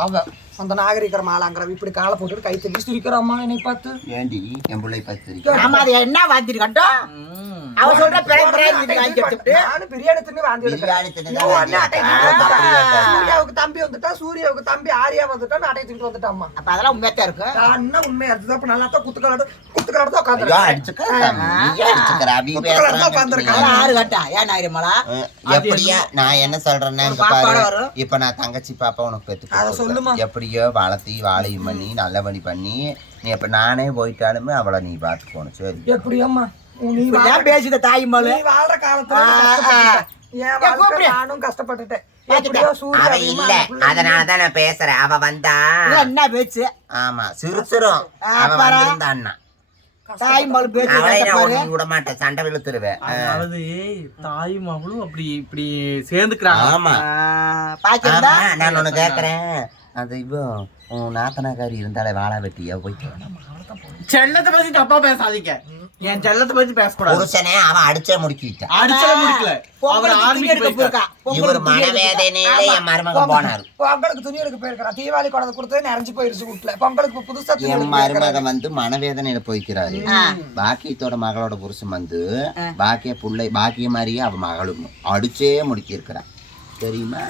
அவ அந்த நாகரிகர மாலாங்கிற இப்படி காலை போட்டுட்டு கை தட்டி சிரிக்கிறம்மா என்னை பார்த்து ஏண்டி என் பிள்ளை பார்த்து ஆமா அது என்ன வாங்கிருக்கட்டும் அவ சொல்ற நானும் பிரியாணி தின்னு வாங்கி சூர்யாவுக்கு தம்பி வந்துட்டா சூர்யாவுக்கு தம்பி ஆரியா வந்துட்டா அட்டை திட்டு வந்துட்டாம்மா அப்ப அதெல்லாம் உண்மையா இருக்கு நான் உண்மையா இருந்தது அப்ப நல்லா தான் குத்துக்கலாட எப்படியா நான் என்ன சொல்றேன்னா இப்ப நான் தங்கச்சி பாப்பா உனக்கு பெத்து எப்படியோ வளர்த்தி வாழையும் பண்ணி நல்லபடி பண்ணி நீ இப்ப நானே போயிட்டாலுமே அவளை நீ பாத்துக்கணும் சரி எப்படியாம்மா பேசித தாய் மேல வாழ்ற காலத்துல நானும் கஷ்டப்பட்டுட்டேன் அதனாலதான் நான் பேசுறேன் அவ வந்தா என்ன பேச்சு ஆமா சிரிச்சிரும் அவ வந்திருந்த அண்ணா தாய் மகள் பேச்சு விட மாட்டேன் சண்டை விழுத்துருவேன் அதாவது தாய் மகளும் அப்படி இப்படி சேர்ந்துக்கிறாங்க ஆமா பாக்கிருந்தா நான் ஒண்ணு கேக்குறேன் அது இப்போ உன் நாத்தனாக்காரி இருந்தாலே வாழை வெட்டியா போயிட்டு செல்லத்தை பத்தி தப்பா பேசாதீங்க என் செல்லத்தை பத்தி பேசக்கூடாது புருஷனே அவன் அடிச்சே முடிக்கிட்டான் அடிச்சே முடிக்கல இவர் மனவேதனையில என் மருமகன் போனாரு பொங்கலுக்கு துணி எடுக்க போயிருக்கான் தீபாவளி குழந்தை கொடுத்து நிறைஞ்சு போயிருச்சு வீட்டுல பொங்கலுக்கு புதுசா என் மருமகன் வந்து மனவேதனையில போய்க்கிறாரு பாக்கியத்தோட மகளோட புருஷன் வந்து பாக்கிய புள்ளை பாக்கிய மாதிரியே அவ மகளும் அடிச்சே முடிக்க இருக்கிறான் தெரியுமா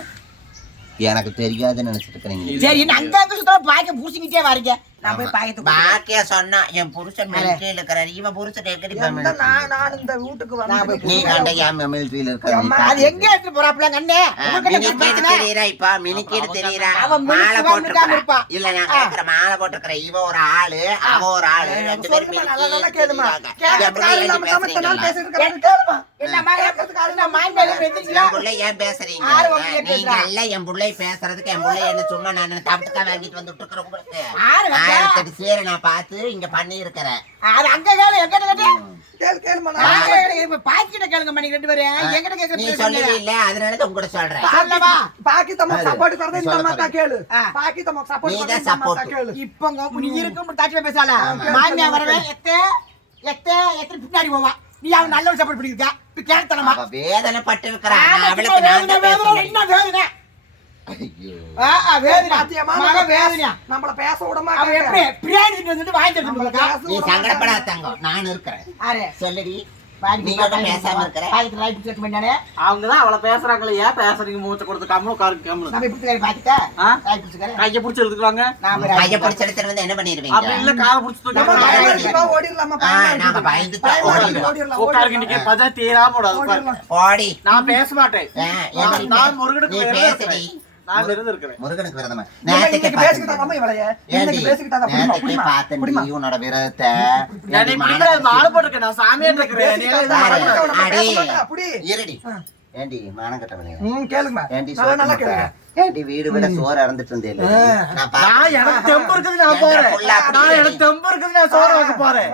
எனக்கு தெரியாதுன்னு நினைச்சிட்டு இருக்கிறீங்க சரி அங்க சுத்தம் பாக்க பூசிக்கிட்டே வரீங்க நான் போய் பாயத்து பாக்கியா சொன்னா என் புருஷன் மிலிட்டரியில இருக்கிறாரு இவன் புருஷன் எங்கடி நான் இந்த வீட்டுக்கு வந்து நீ கண்டையா மிலிட்டரியில இருக்கிற அது எங்க எடுத்து போறாப்ல கண்ணே மினிக்கேடு தெரியறா இப்ப மினிக்கேடு தெரியறா அவன் மாலை போட்டுருக்கான் போட்டுருக்கா இல்ல நான் கேக்குறேன் மாலை போட்டுருக்கிற இவ ஒரு ஆளு அவ ஒரு ஆளு ரெண்டு பேரும் நல்லா கேளுமா பேசிட்டு என்ன மகன் மாய்மையில வெந்திருக்கா என் புள்ள ஏன் பேசுறீங்க நீங்க எல்லாம் என் புள்ளை பேசுறதுக்கு என் புள்ளை என்ன சும்மா நான் தப்புக்கா வாங்கிட்டு வந்துட்டு இருக்கிறேன் உங்களுக்கு ஆறு ஆயிரத்தெட்டு சேரை நான் பார்த்து இங்க பண்ணி இருக்கிறேன் அது அங்க கேளு எங்கிட்ட கேளு கேளுமா இப்ப பாக்கிட்ட கேளுங்க மணி ரெண்டு பேரும் எங்கிட்ட நீ கேக்குறது சொல்லவே இல்ல அதனாலதான் உங்ககிட்ட சொல்றேன் சொல்லவா பாக்கி தಮ್ಮ சப்போர்ட் करदे இந்த மாத்தா கேளு பாக்கி தಮ್ಮ சப்போர்ட் நீ करदे தான் support. கேளு இப்பங்க நீ இருக்கும் தாட்சில பேசால மாமியா வரவே எத்தே பின்னாடி போவா நீ அவன் நல்ல சப்போர்ட் பண்ணிருக்க இப்ப கேட்டனமா அவ வேதனை பட்டு இருக்கிறான் அவளுக்கு நான் தான் பேசணும் என்ன வேதனை ஐயோ வேதனை பாத்தியமா மக வேதனையா நம்மள பேச விட அவ மாட்டாங்க எப்படி பிரியாணி வந்துட்டு வாங்கி தருவாங்க நீ சங்கடப்படாத தங்கம் நான் இருக்கிறேன் அரே சொல்லுடி பாடி நீ மட்டும் பேசாம இருக்கிற பாக்கெட் லைட் செட் பண்ணானே அவங்கதான் அவளை பேசுறாங்களே ஏன் பேசுறீங்க மூச்சை கொடுத்து கம்முனு உட்காருங்க கம்முனு நம்ம இப்படி பாக்கெட்டா ஆ? லைட் பிடிச்சுக்கறேன் கையை பிடிச்சி எடுத்துக்குவாங்க நான் கைய பிடிச்ச இடத்துல வந்து என்ன பண்ணிடுவீங்க அப்படி இல்ல காலை பிடிச்சி நம்ம தூக்கி பயமா ஓடிரலாமா நாங்க பயந்துட்டு ஓடிடுவோம். உட்காருங்க நீங்க பதா தீரா போடாது போடி நான் பேச மாட்டேன் நான் முருகனுக்கு நீ விரதம் பேசுடி இருக்கிறேன். நான் விரதம் இருக்கிறேன். முருகனுக்கு விரதமா இன்னைக்கு பேசிக்கிட்டாங்க இவளைய இன்னைக்கு பேசிக்கிட்டாங்க நேத்துக்கே பார்த்தேன் நீ உன்னோட விரதத்தை என்னை பிடிக்காது, மாலை போட்டிருக்கேன். நான் சாமியார் இருக்கிறேன். நீ எல்லாம் பாரு. இது அடே. அப்படி இருடி ஏண்டி மானம் கட்டவனே கேளுங்க ஏண்டி நல்லா கேளுங்க ஏண்டி வீடு விட சோறு இறந்துட்டு இருந்தேன் நான் நான் எனக்கு தெம்பு இருக்குது, நான் போறேன். நான் எனக்கு தெம்பு இருக்குது, நான் சோறு வாங்க போறேன்.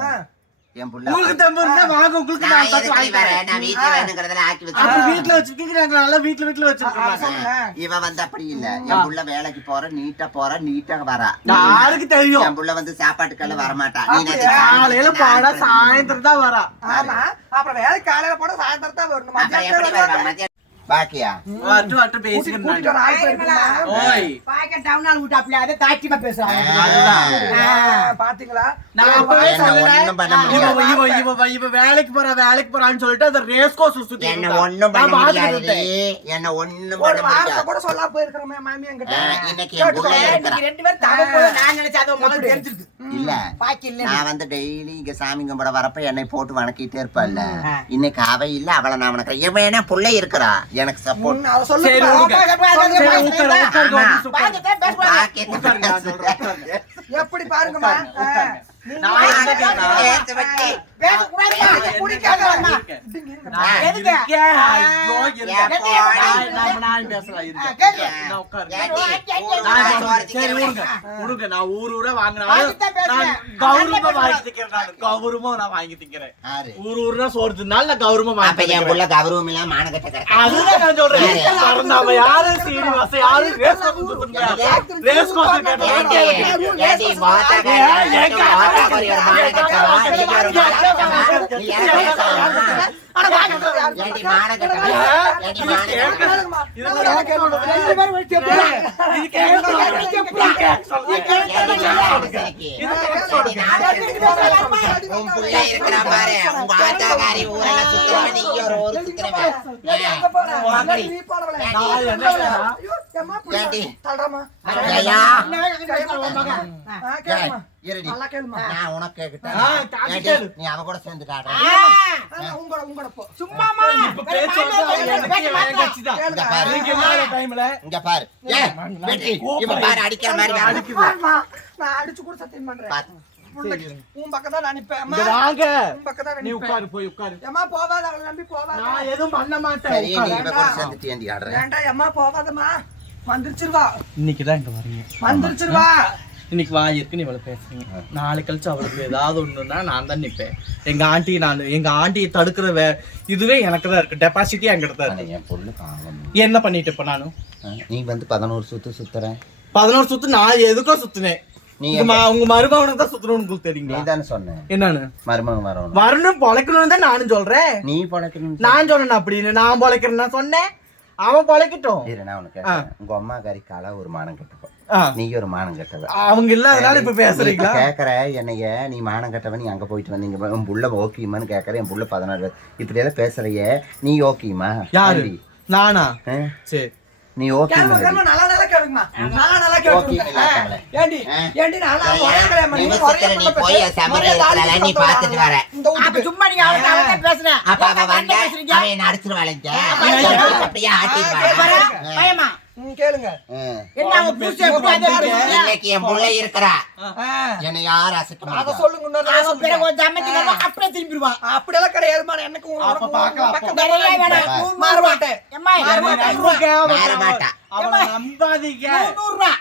என் புள்ள உங்களுக்கு தெம்பு இருந்தா வாங்க, உங்களுக்கு நான் நான் தட்டு எதுக்கு வாங்கி வரேன்? தரேன். நான் வீட்டுல வேணுங்கிறதுல ஆக்கி அப்படி வச்சிருக்கேன் வீட்டுல வச்சிருக்கீங்க, நாங்க நல்லா வீட்டுல வச்சிருக்கோம். இவ வந்து அப்படி இல்ல என் புள்ள வேலைக்கு போற நீட்டா வரா யாருக்கு தெரியும்? என் புள்ள வந்து சாப்பாட்டுக்கெல்லாம் வரமாட்டா நீ காலையில பாட சாயந்தரம் தான் வரா. ஆமா அப்புறம் வேலைக்கு காலையில போட சாயந்தரம் தான் வரணும் அப்புறம் எப்படி வருவா மதியம் பாக்கியா வட்டு வட்டு பேசிக்கிறேன் கூட்டிட்டு வர ஆள் இருக்குமா? ஓய் பாக்கெட் டவுனால் விட்டாப்ல அதே தாட்சிமா பேசுறாங்க பாத்தீங்களா நான் அப்பவே என்ன சொல்றேன், ஒண்ணும் பண்ண முடியாது. இவ வேலைக்கு போறான்னு சொல்லிட்டு அந்த ரேஸ் கோர்ஸ் சுத்தி என்ன ஒண்ணும் பண்ண முடியாது என்ன ஒண்ணும் ஒரு பண்ண வார்த்தை முடியாது கூட சொல்லாம போயிருக்கிறோமே மாமியா கிட்ட இன்னைக்கு என் புள்ள இருக்கிறா நீங்க ரெண்டு பேரும் தவ போல நான் நினைச்ச அது உங்களுக்கு தெரிஞ்சிருக்கு இல்ல பாக்கி இல்ல நான் வந்து டெய்லி இங்க சாமி கும்பிட வரப்ப என்னை போட்டு வணக்கிட்டே இருப்பாள்ல இன்னைக்கு அவ இல்ல அவளை நான் வணக்கிறேன் இவன் என்ன புள்ள இருக்கிறா எனக்கு சப்போர்ட் அவ சொல்லு சரி, உட்காரு. எப்படி பாருங்கம்மா நான் என்ன கேட்டேன்? பேச்சு வச்சு நான் இருக்கேன். ஐயோ, நான் பேசலாம், இருங்க. நான் உட்காருங்க. சரி, விடுங்க. நான் ஊரா வாங்கினாலும் நான் கௌரவமா வாங்கி திக்கிறேன். கௌரவமா நான் வாங்கி திக்கிறேன். ஊரா சோறு தின்னாலும் நான் கௌரவமா அப்ப வாங்கி என் புள்ள கௌரவம் இல்லாம மானகட்ட கிடக்கு அதுதான் நான் சொல்றேன். நம்ம யாரு சீனிவாசன், யாரு ரேஸ் கோர்ஸ் ஏண்டி மாத்தாக்காரி ஒரு மானகட்டவா நீ ஒரு மானகட்டவா நீ யார பேசலாம் ஏண்டி மானகட்டவா ஏண்டி மானகட்டவா உன் புள்ள இருக்கிற பாரு உங்க ஆத்தாக்காரி ஊரெல்லாம் சுத்தமா நீ ஒரு ஊரு சுத்துறவன் ஏண்டி ஜெயா இருடி நான் உனக்கு கேக்குறேன் நீ அவ கூட சேர்ந்துட்டு ஆடுற சும்மாமா இங்க பாரு இங்க பாரு வெற்றி இவ பாரு அடிக்கிற மாதிரி நான் அடிச்சு கூட சத்தியம் பண்றேன் பாத்து உன் பக்கம் தான் நினைப்பேன் இங்க வாங்க. உன் பக்கம் தான் நீ நினைப்பேன் உட்காரு, போய் உட்காரு. ஏமா போவாத அவளை நம்பி போவாத நான் எதுவும் பண்ண மாட்டேன். சரி நீ உட்காரு. இவ கூட சேர்ந்துட்டு ஏண்டி ஆடுற வேண்டாம் ஏமா போவாதம்மா வந்துருச்சிருவா இன்னைக்குதான் இங்க வரீங்க. வந்துருச்சிருவா இன்னைக்கு வாயிருக்கு இவ்வளவு பேசுறீங்க. நாளை கழிச்சு அவளுக்கு ஏதாவது ஒண்ணுன்னா நான் தான் நிப்பேன். எங்க ஆண்டியை தடுக்கிற இதுவே எனக்கு தான் இருக்கு. டெபாசிட்டி என்கிட்ட தான் இருக்கு. என் பொண்ணு பாவம் என்ன பண்ணிட்டு இப்ப நானும் நீ வந்து 11 சுத்துற 11 சுத்து நான் எதுக்கோ சுத்துனேன். நீ உங்க மருமகனுக்கு தான் சுத்தணும்னு உங்களுக்கு தெரியுங்களா? நீ தானே சொன்ன என்னன்னு மருமகன் வரணும் வரணும் பொழைக்கணும்னு தான் நானும் சொல்றேன். நீ பொழைக்கணும் நான் சொன்னேன் அப்படின்னு நான் பொழைக்கிறேன் நான் சொன்னேன். அவன் பொழைக்கட்டும். இரு நான் உனக்கு கேட்கிறேன். உங்க அம்மா கறிக்கால ஒரு மானம் கட்டவ நீ ஒரு மானம் கட்டவ அவங்க இல்லாதனால இப்ப பேசுறீங்களா? கேக்குற என்னைய நீ மானம் கட்டவன் நீ அங்க போயிட்டு வந்தீங்க உன் புள்ள ஓகேமான்னு கேக்குற என் புள்ள 16 இப்படி எல்லாம் பேசுறைய நீ ஓகேமா யாரு நானா? ஆ? சரி நீ ஓகேமா நல்லா நல்லா கேளுங்கம்மா. நான் நல்லா கேட்டுருக்கேன். ஏண்டி நான் ஒரே கல்யாணம் பண்ணி ஒரே நீ போய் சமைக்கிறதுல நீ பாத்துட்டு வர. இந்த அப்ப வீட்டுக்கு சும்மா நீங்க அவட்ட பேசுறேன். அப்ப அவ வந்தா அவன் என்ன அடிச்சிருவாளைங்க. அப்படியே ஆட்டிட்டு வர. பயமா கேளுங்க. என்ன அவங்க புருஷன் எப்படி அதே பேசுறீங்க? இன்னைக்கு என் புள்ள இருக்கறா. என்ன யார் அசைக்க அத மாட்டா. சொல்லுங்க. இன்னொரு தடவை அவன் சொல்லுங்க. பிறகு கொஞ்சம் அமைதியா அப்படியே திரும்பிடுவான். அப்படியெல்லாம் கிடையாதுமா. எனக்கு அப்ப பார்க்கலாம். நிறைய வேணாம். மாற மாட்டேன். எம்மா மாற மாட்டா. அவனை நம்பாதீங்க. 100 ரூபாய்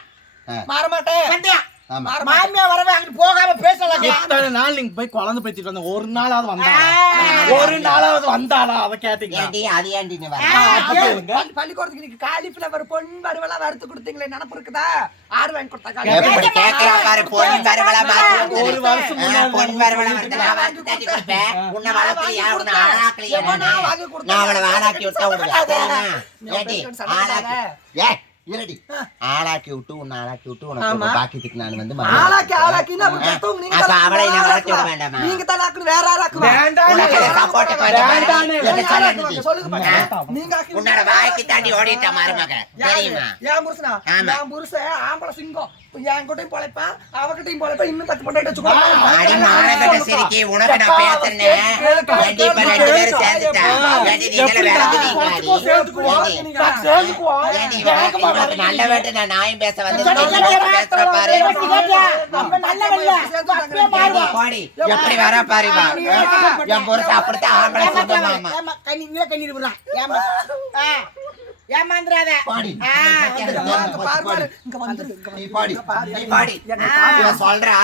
மாற மாட்டேன். வந்தியா? ஆமா. மாமியா வரவே அங்க போகாம பேசலாம். எத்தனை நாள் நீங்க போய் குழந்தை பெத்திட்டு வந்த ஒரு நாளாவது வந்தாளா அவ கேட்டீங்க. ஏண்டி அது ஏண்டி நீ வர. பள்ளிக்கூடத்துக்கு நீங்க காலிஃபிளவர் பொன் வறுவலாம் வறுத்து கொடுத்தீங்களே நினைப்பு இருக்குதா? ஆறு வாங்கி கொடுத்தா எப்படி கேக்குறா பாரு. பொன் வரவளா மாத்தி ஒரு வருஷம் முன்னாடி பொன் வரவளா வந்து நான் வாங்கி தட்டி கொடுப்பேன். உன்னை வளர்க்கலையா உன்னை ஆளாக்கலையா நான் அவளை ஆளாக்கி விட்டா உனக்கு ஏண்டி ஆளாக்கி ஏ இருடி ஆளாக்கி விட்டு உன்னை ஆளாக்கி விட்டு உனக்கு பாக்கியத்துக்கு நான் வந்து ஆளாக்கினா அப்ப பெத்தவங்க நீங்க அப்ப அவளை நான் வளர்த்து விட வேண்டாமா. நீங்க தான் ஆக்கணும். வேற யாரும் ஆக்கணும். உனக்கு சப்போர்ட் சொல்லுங்க பாருங்க. நீங்க ஆக்கி உன்னோட வாய்க்கு தாண்டி ஓடிட்ட மருமக தெரியுமா. என் புருஷனா? என் புருஷன் ஆம்பளை சிங்கம். என்கிட்டயும் பொழைப்பான், அவகிட்டையும் பொழைப்பான். இன்னும் 10 பொண்டாட்டி வச்சுக்கோ. அடி மானகட்ட சிரிக்கி உனக்கு நான் பேசுறேன். ஏண்டி இப்ப 2 பேரும் சேர்ந்துட்டா. ஏண்டி நீங்களே விளங்குதீங்க. ஏண்டி உனக்கு நல்ல வேட்டு நான் நாயும் பேச வந்து பேசுற பாரு. போடி எப்படி வர பாருமா. என் புருஷன் அப்படித்தான் ஆம்பளை சிங்கமாமா. கண்ணீர் விடுறான். ஏமாந்துறாத. பாடி பாரு இங்க வந்துரு. நீ பாடி நீ பாடி இவன் சொல்றா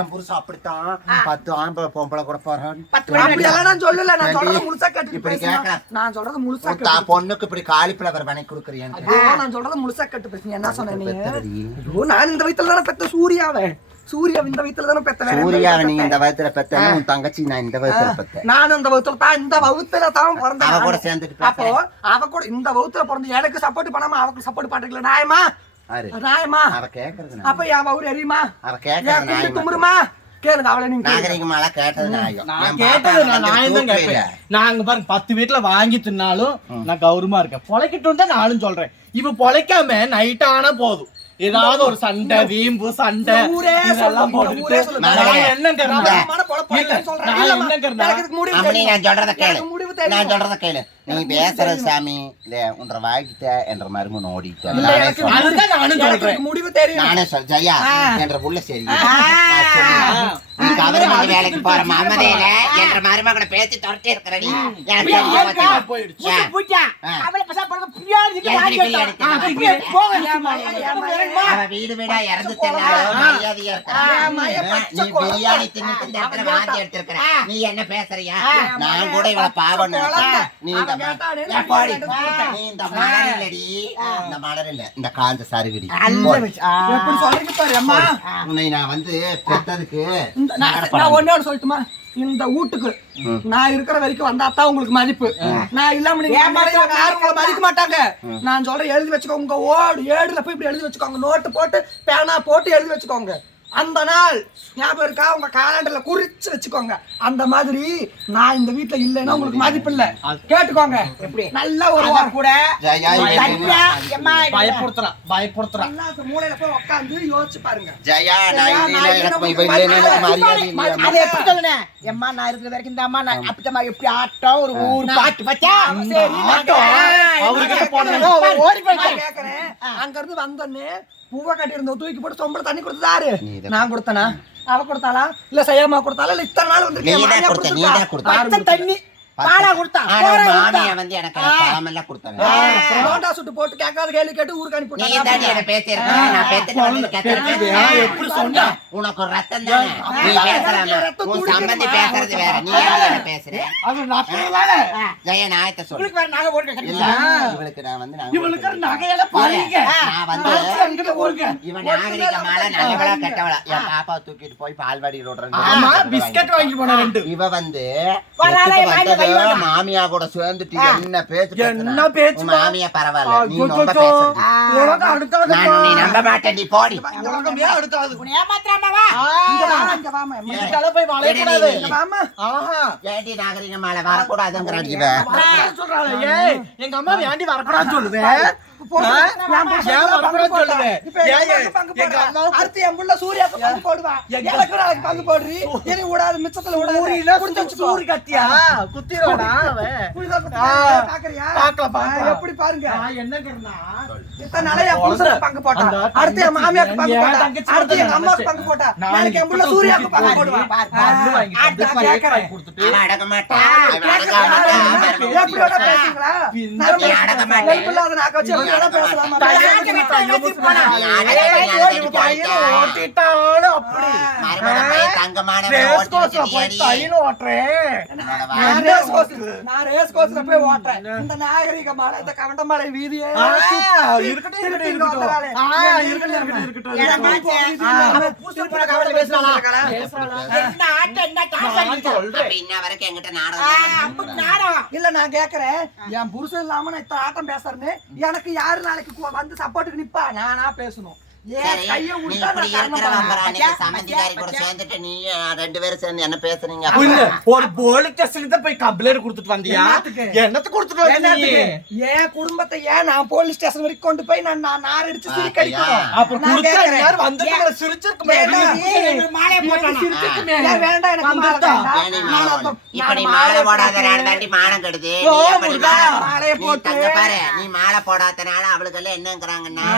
என் புருஷன் அப்படித்தான் 10 ஆம்பளை பொம்பளை கூட போறான். அப்படியெல்லாம் நான் சொல்லல. நான் சொல்றது முழுசா கேட்டு இப்படி பேசுங்க. கேட்கலாம். நான் சொல்றது முழுசா உன் கேட்டு பொண்ணுக்கு இப்படி காலிஃபிளவர் பண்ணி கொடுக்குறியா. நான் சொல்றது முழுசா கேட்டு பேசுங்க. என்ன சொன்ன நீ? ஐயோ நான் இந்த வயித்துல தானே பெத்த சூர்யாவை. சூர்யா இந்த வயித்துல தானே பெத்த. சூர்யாவை நீ இந்த வயத்துல பெத்த. உன் தங்கச்சி நான் இந்த வயத்துல பெத்த. நானும் இந்த வகுத்துல தான் இந்த வகுத்துல தான் பிறந்தேன். அவ கூட சேர்ந்துட்டு அப்போ அவ கூட இந்த வகுத்துல பிறந்து எனக்கு சப்போர்ட் பண்ணாம அவக்கு சப்போர்ட் பண்றீங்களா? நியாயமா? நியாயமா? அவ கேக்குறது அப்ப என் வவுறு எரியுமா? அவ என் கேக்குறது குண்டு துமுறுமா? கேளுங்க அவளை நீங்க. நாகரிகமால கேட்டது நியாயம். நான் கேட்டது நான் நியாயம் தான் கேட்பேன். நான் அங்க பாருங்க 10 வீட்டுல வாங்கி தின்னாலும் நான் கௌரவமா இருக்கேன். பொழைக்கிட்டு தான் நானும் சொல்றேன். இவ பொழைக்காம நைட் ஆனா போதும் ஏதாவது ஒரு சண்டை வீம்பு சண்டை இதெல்லாம் போட்டுக்கிட்டு நான் என்னங்க நான் சொல்றத கேளு. நான் சொல்றத கேளு. நீ பேசுறது சாமி இல்ல உன்ற வாய்க்கிட்ட என்ற மருமன் ஓடிட்டு அதுதான் நானும் சொல்றேன். முடிவு தெரியும். நானே சொல் ஜெயா என்ற புள்ள சரி கவர்மெண்ட் வேலைக்கு போற மமதையில என்ற மருமகனை பேசி துரத்தி இருக்கிறடி. போயிடுச்சு. அவ வீடு வீடா இறந்து மரியாதையா இருக்க. நீ பிரியாணி தின்னுட்டு இந்த இடத்துல வாந்தி எடுத்திருக்கிற. நீ என்ன பேசுறியா? நான் கூட இவளை பாவம் நினைச்சேன். நீ இந்த மலர் இல்லடி. இந்த மலர் இல்ல இந்த காஞ்ச சருகுடி. எப்படி சொல்றீங்க பாரு அம்மா. உன்னை நான் வந்து பெத்ததுக்கு நான் ஒண்ணே ஒண்ணு சொல்லட்டுமா? இந்த வீட்டுக்கு நான் இருக்கிற வரைக்கும் வந்தாதான் உங்களுக்கு மதிப்பு. நான் இல்லாம நீங்க யாரும் உங்களை மதிக்க மாட்டாங்க. நான் சொல்றேன் எழுதி வச்சுக்கோங்க. உங்க ஓடு ஏடுல போய் இப்படி எழுதி வச்சுக்கோங்க. நோட்டு போட்டு பேனா போட்டு எழுதி வச்சுக்கோங்க. அந்த நாள் ஞாபகம் இருக்கா? உங்க காலண்டர்ல குறிச்சு வச்சுக்கோங்க. அந்த மாதிரி நான் இந்த வீட்டுல இல்லைன்னா உங்களுக்கு மதிப்பு இல்ல. கேட்டுக்கோங்க. எப்படி நல்ல ஒரு கூட பயப்படுத்துறான் பயப்படுத்துறான். மூலையில போய் உட்காந்து யோசிச்சு பாருங்க. ஜெயா நான் மரியாதை அதை எப்படி சொல்லுனேன்? எம்மா நான் இருக்கிற வரைக்கும் இந்த அம்மா நான் அப்படிமா எப்படி ஆட்டம் ஒரு ஊர் பாட்டு பச்சா அவர்கிட்ட போனோம் ஓடி போய் கேக்குறேன். அங்க இருந்து வந்தோன்னு பூவை கட்டி இருந்தோம் தூக்கி போட்டு சொம்பளை தண்ணி கொடுத்ததாரு. நான் கொடுத்தனா? அவ கொடுத்தாளா? இல்ல செய்யாம கொடுத்தாளா? இல்ல இத்தனை நாள் வந்து தண்ணி பாலா கொடுத்தா மாமியா வந்து எனக்கு பழம் எல்லாம் கொடுத்தாங்க. லோண்டா சுட்டு போட்டு கேட்காத கேள்வி கேட்டு ஊருக்கு அனுப்பி நீ தாண்டி என்ன பேசியிருக்க. நான் பேசிட்டு வந்து கேட்கிறேன். எப்படி சொன்னா உனக்கு ரத்தம் தானே. நீ பேசலாமா? உன் சம்பந்தி பேசுறது வேற. நீ என்ன பேசுற? அது நகையல ஜெய நாயத்தை சொல்லு. உங்களுக்கு வேற நகை போட்டு இல்ல இவளுக்கு நான் வந்து இவளுக்கு நகையல பாருங்க. நான் வந்து அங்கிட்ட போறங்க. இவன் நாகரிகமால நல்லவளா கெட்டவளா என் பாப்பா தூக்கிட்டு போய் பால்வாடி ரோட்றேன். ஆமா பிஸ்கட் வாங்கி போன ரெண்டு. இவ வந்து வராலே மாமியா கூட சேர்ந்துட்டு என்ன பேச்சு என்ன பேச்சு? மாமியா பரவாயில்ல. நீ ரொம்ப பேசுறது. உலக அடுக்காது. நான் நீ நம்ப மாட்டேன். நீ போடி. உலகமே அடுக்காது. ஏமாத்றாமாவா? இங்க வாமா. இதுல போய் வாழ கூடாது. வாமா. ஆஹா. ஏடி நாகரிகமால வர கூடாதுங்கறான் இவன். சொல்றாளே. ஏய் எங்க அம்மா வேண்டி வர கூடாதுன்னு சொல்லுவே. போடு. என் புருஷன் ஏன் பங்கு மறுபடியும் போட்டா. சொல்லுவேன்? இப்ப எங்க ஏன் அம்மாவுக்கு பங்கு எங்க போடுறா. அம்மாவுக்கு- அடுத்து என் புள்ள சூர்யாவுக்கு பங்கு போடுவா. எனக்கு நாளைக்கு பங்கு போடுறி. இனி விடாது, மிச்சத்துல விடாது. குடிச்சு வச்சுக்கோ. சூரி கத்தியா குத்திரோடா புரியுதா? பாக்குறியா? பாக்கலாம். எப்படி பாருங்க. நான் என்னங்கிறேன்னா இத்தனை நாளா என் புருஷனுக்கு பங்கு போட்டா. அந்த அடுத்து என் மாமியாருக்கு பங்கு என் போட்டா. தங்கச்சி அடுத்து எங்க வந்து அம்மாவுக்கு நினைச்சு. பங்கு போட்டா. நான் நாளைக்கு என் புள்ள சூர்யாவுக்கு பங்கு போடுவா. மண்ணு வாங்கி தந்து நான் பையன் கேட்கறேன். வாங்கி கொடுத்துட்டு அவன் அடக்க மாட்டான். அவன் அடக்க கேட்கறேன். மாட்டான். எப்படி வேணா பேசுங்களா? இந்த அடக்க மாட்டேன். நெருப்பில்லாத நாக்க வச்சு எப்படி வேணா பேசலாமா? ஓட்டிட்டாலும் அப்படி மருமக பையன் தங்கமானவன் ரேஸ் கோர்ஸ்ல போய் ஓட்டிட்டு தையல் ஓட்டுறேன் என்னோட நான் ரேஸ் கோர்ஸ்ல போய் ஓட்டுறேன். இந்த நாகரிகமான இந்த கவண்டமலை வீதியே இருக்கட்டும் இருக்கட்டும் இருக்கட்டும் அப்ப இன்ன வரைக்கும் என்கிட்ட நாடகம் இல்ல நான் கேக்குறேன், என் புருஷன் இல்லாம நான் இத்தனை ஆட்டம் பேசுறேன்னு எனக்கு யாரு நாளைக்கு வந்து சப்போர்ட்டுக்கு நிப்பா? நானா பேசணும். ஏன் சரி, கைய நீ விட்டா இப்படி நான் இருக்கிறவன் காரணமா? பாரு, அன்னைக்கு சம்மந்திக்காரி கூட சேர்ந்துட்டு நீ ரெண்டு பேரும் சேர்ந்து என்ன பேசுறீங்க ஒரு போலீஸ் ஸ்டேஷன்ல போய் கம்ப்ளைண்ட் கொடுத்துட்டு வந்தியா என்னத்துக்கு? என்னத்துக்கு கொடுத்துட்டு வந்த நீ என்னத்துக்கு? என் குடும்பத்தை ஏன் நான் போலீஸ் ஸ்டேஷன் வரைக்கும் கொண்டு போய் நான் நார் அடிச்சு சிரிக்கடிக்கணும்? அப்ப நான் கொடுத்தா கேக்குறேன். யார் வந்துட்டு சிரிச்சிருக்குமே வேண்டாம். சிரிச்சிருக்குமே ஏன் வேண்டாம், எனக்கு மாலை வந்துட்டா. வேண்டாம். ஏனி நான் மாலை அப்ப- இப்ப நீ நான் மாலை மாலையை போடாதனால போட்டு- தாண்டி மானம் கெடுது ஓ, நீ எப்படி முருகா, மாலையை நீ போட்டு- தங்க பாரு நீ மாலை போடாதனால அவளுக்கெல்லாம் என்னங்கிறாங்கன்னா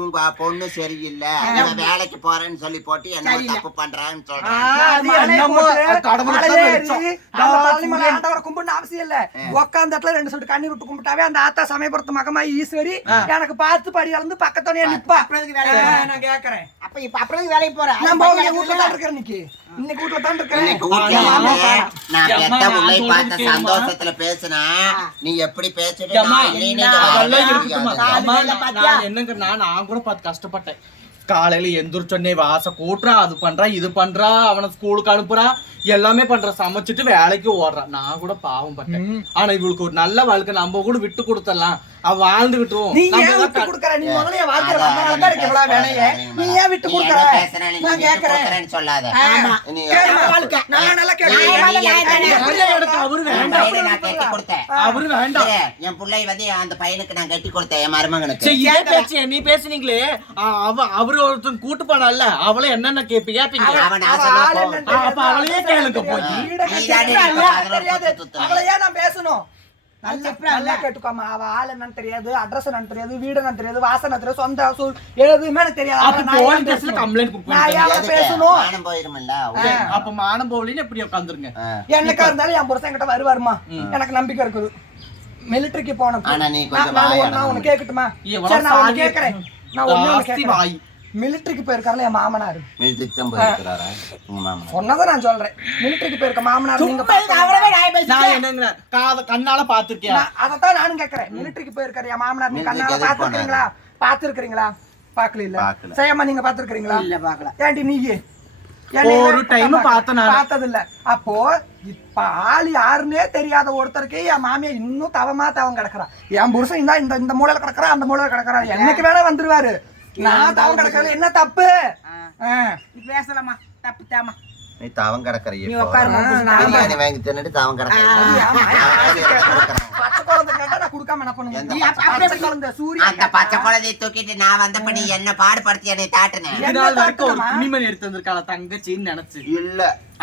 உங்க பொண்ணு சரியில்லை இவன் வேலைக்கு போறேன்னு சொல்லி போட்டு என்ன தப்பு பண்றான்னு சொல்றான் அது மாலையை என்னமோ போட்டு, கடவுளுக்கு மாலையை தான் ஏறி, வெளிச்சம். அந்த பழனிமலை ஆண்டவரை கும்பிடணும்னு அவசியம் இல்ல. உக்காந்த இடத்துல 2 சொட்டு கண்ணீர் விட்டு கும்பிட்டாவே அந்த ஆத்தா சமயபுரத்து மகமா ஈஸ்வரி எனக்கு பார்த்து படி அளந்து பக்கத்தோடய நிப்பா. நான் கேக்குறேன். வேலைக்கு போறேன் நான் போக வீட்டுல தான் இருக்கிறேன் இன்னைக்கு வீட்டுல தான் இருக்கிறேன். இன்னைக்கு வீட்டுல இருந்து நான் பெத்த உள்ளே பார்த்த சந்தோஷத்துல பேசுனா நீ எப்படி பேசிட்டு நான் இல்லைன்னு இங்க அதெல்லாம் வரவே இருக்குமா? முடியாது. அம்மா, நான் என்னங்கிறனா நான் கூட பார்த்து கஷ்டப்பட்டேன். காலையில எந்திரிச்சோடனே வாச கூட்டுறா, அது பண்றா, இது பண்றா, அவனை ஸ்கூலுக்கு அனுப்புறா, எல்லாமே பண்றா, சமைச்சிட்டு வேலைக்கு ஓடுறான். நான் கூட பாவம் பட்டேன். ஆனா இவளுக்கு ஒரு நல்ல வாழ்க்கை நம்ம கூட விட்டு கொடுத்துடலாம், அவ வாழ்ந்துகிட்டோம். நீ ஏன் விட்டு கொடுக்கற? நீ முதல்ல என் வாழ்க்கையில வந்தனால தான் இருக்கு இவ்வளவு வேலையே. நீ ஏன் விட்டு நீ கொடுக்கற? என்ன பேசுற, நீ நான் விட்டு கேக்குறேன். கொடுக்கறேன்னு சொல்லாத. நீ கேளுமா? நான் நல்லா கேக்குறேன். அவரு என் வேண்டாம், பையனை நான் கட்டி கொடுத்தேன். அவரு வேண்டாம். சரி, என் பிள்ளை வந்து அந்த பையனுக்கு நான் கட்டி கொடுத்தேன் என் மருமகனுக்கு சரி, இதே பேச்சு நீ பேசுனீங்களே, அவரு ஒருத்தன் கூட்டு போனால அவளை என்னென்ன கேப்பீங்க? அவன் நான் சொல்ல ஆள் போ. என்னன்னு அப்ப அவளையே கேளுங்க போய். வீட கட்டி தெரியாது. அவளை ஏன் நான் பேசணும்? நல்லா கேட்டுக்கோமா. அவ ஆள் என்னன்னு தெரியாது, அட்ரஸ் என்னன்னு தெரியாது, வீடு என்னன்னு தெரியாது, வாசனை தெரியாது, சொந்த எதுவுமே எனக்கு தெரியாது. அப்ப அவளை நான் ஏன் போலீஸ் ஸ்டேஷன்ல பேசணும்? கம்ப்ளைண்ட் கொடுக்க நான் ஏன் எதுக்கு? பேசணும்? மானம் போயிருமில்ல அப்ப மானம் போகலின்னு எப்படி உட்காந்துருங்க? என்னக்கா இருந்தாலும் என் புருஷன் கிட்ட வருவாருமா, எனக்கு நம்பிக்கை இருக்குது. மிலிட்டரிக்கு போனப்போ ஆனா நீ கொஞ்சம் நான் வாயை ஒண்ணு உனக்கு கேட்கட்டுமா? எவ்வளவு சரி, நான் ஒண்ணு சாதி- கேட்கறேன். நான் ஒண்ணு ஜாஸ்தி கேட்கறேன். வாய். மிலிட்டரிக்கு போயிருக்காருல என் மாமனார். மில்திக்தம் போயிருக்கிறாரா உங்க மாமன் சொன்னதை நான் சொல்றேன். மிலிட்டரிக்கு போயிருக்க மாமனார் நீங்க நான் என்னங்கிறேன், கண்ணால பாத்துருக்கியா? அதத்தான் நானும் கேட்கறேன். மிலிட்டரிக்கு போயிருக்காரு என் மாமனார், நீ கண்ணால மிலிட்டரிக்கு எதுக்கு பாத்துருக்கீங்களா? பாத்துருக்கீங்களா? பாக்கல இல்ல. பாக்கல. செய்யம்மா, நீங்க பாத்துருக்கீங்களா? இல்ல பாக்கல. ஏன்டி நீ ஒரு time பார்த்தேன் நானு. பார்த்தது இல்ல. அப்போ இப்ப ஆள் யாருன்னே தெரியாத ஒருத்தருக்கு என் மாமியா இன்னும் தவம் கிடக்குறா. என் புருஷன் இந்த மூலையில கிடக்குறா, அந்த மூலையில கிடக்குறா, என்னைக்கு வேணா வந்துருவாரு. நான் தவம் கிடக்குறது என்ன தப்பு? நீ பேசலாமா? தப்பு தாமா. நீ தாவம் கிடக்குற நீ உட்காருமா. பிரியாணி வாங்கி தின்னுட்டு தாவம் கிடக்குற பச்சை குழந்தை கேட்டா நான் கொடுக்காம என்ன பண்ணுவேன்? எந்த நீ பச்சை குழந்தை சூரிய அந்த பச்சை குழந்தையை தூக்கிட்டு நான் வந்தப்ப நீ என்ன பாடுபடுத்தி என்னை தாட்டுனேன் இது நாள் வரைக்கும் ஒரு துணிமணி எடுத்து வந்திருக்காளா தங்கச்சின்னு நினைச்சு. இல்ல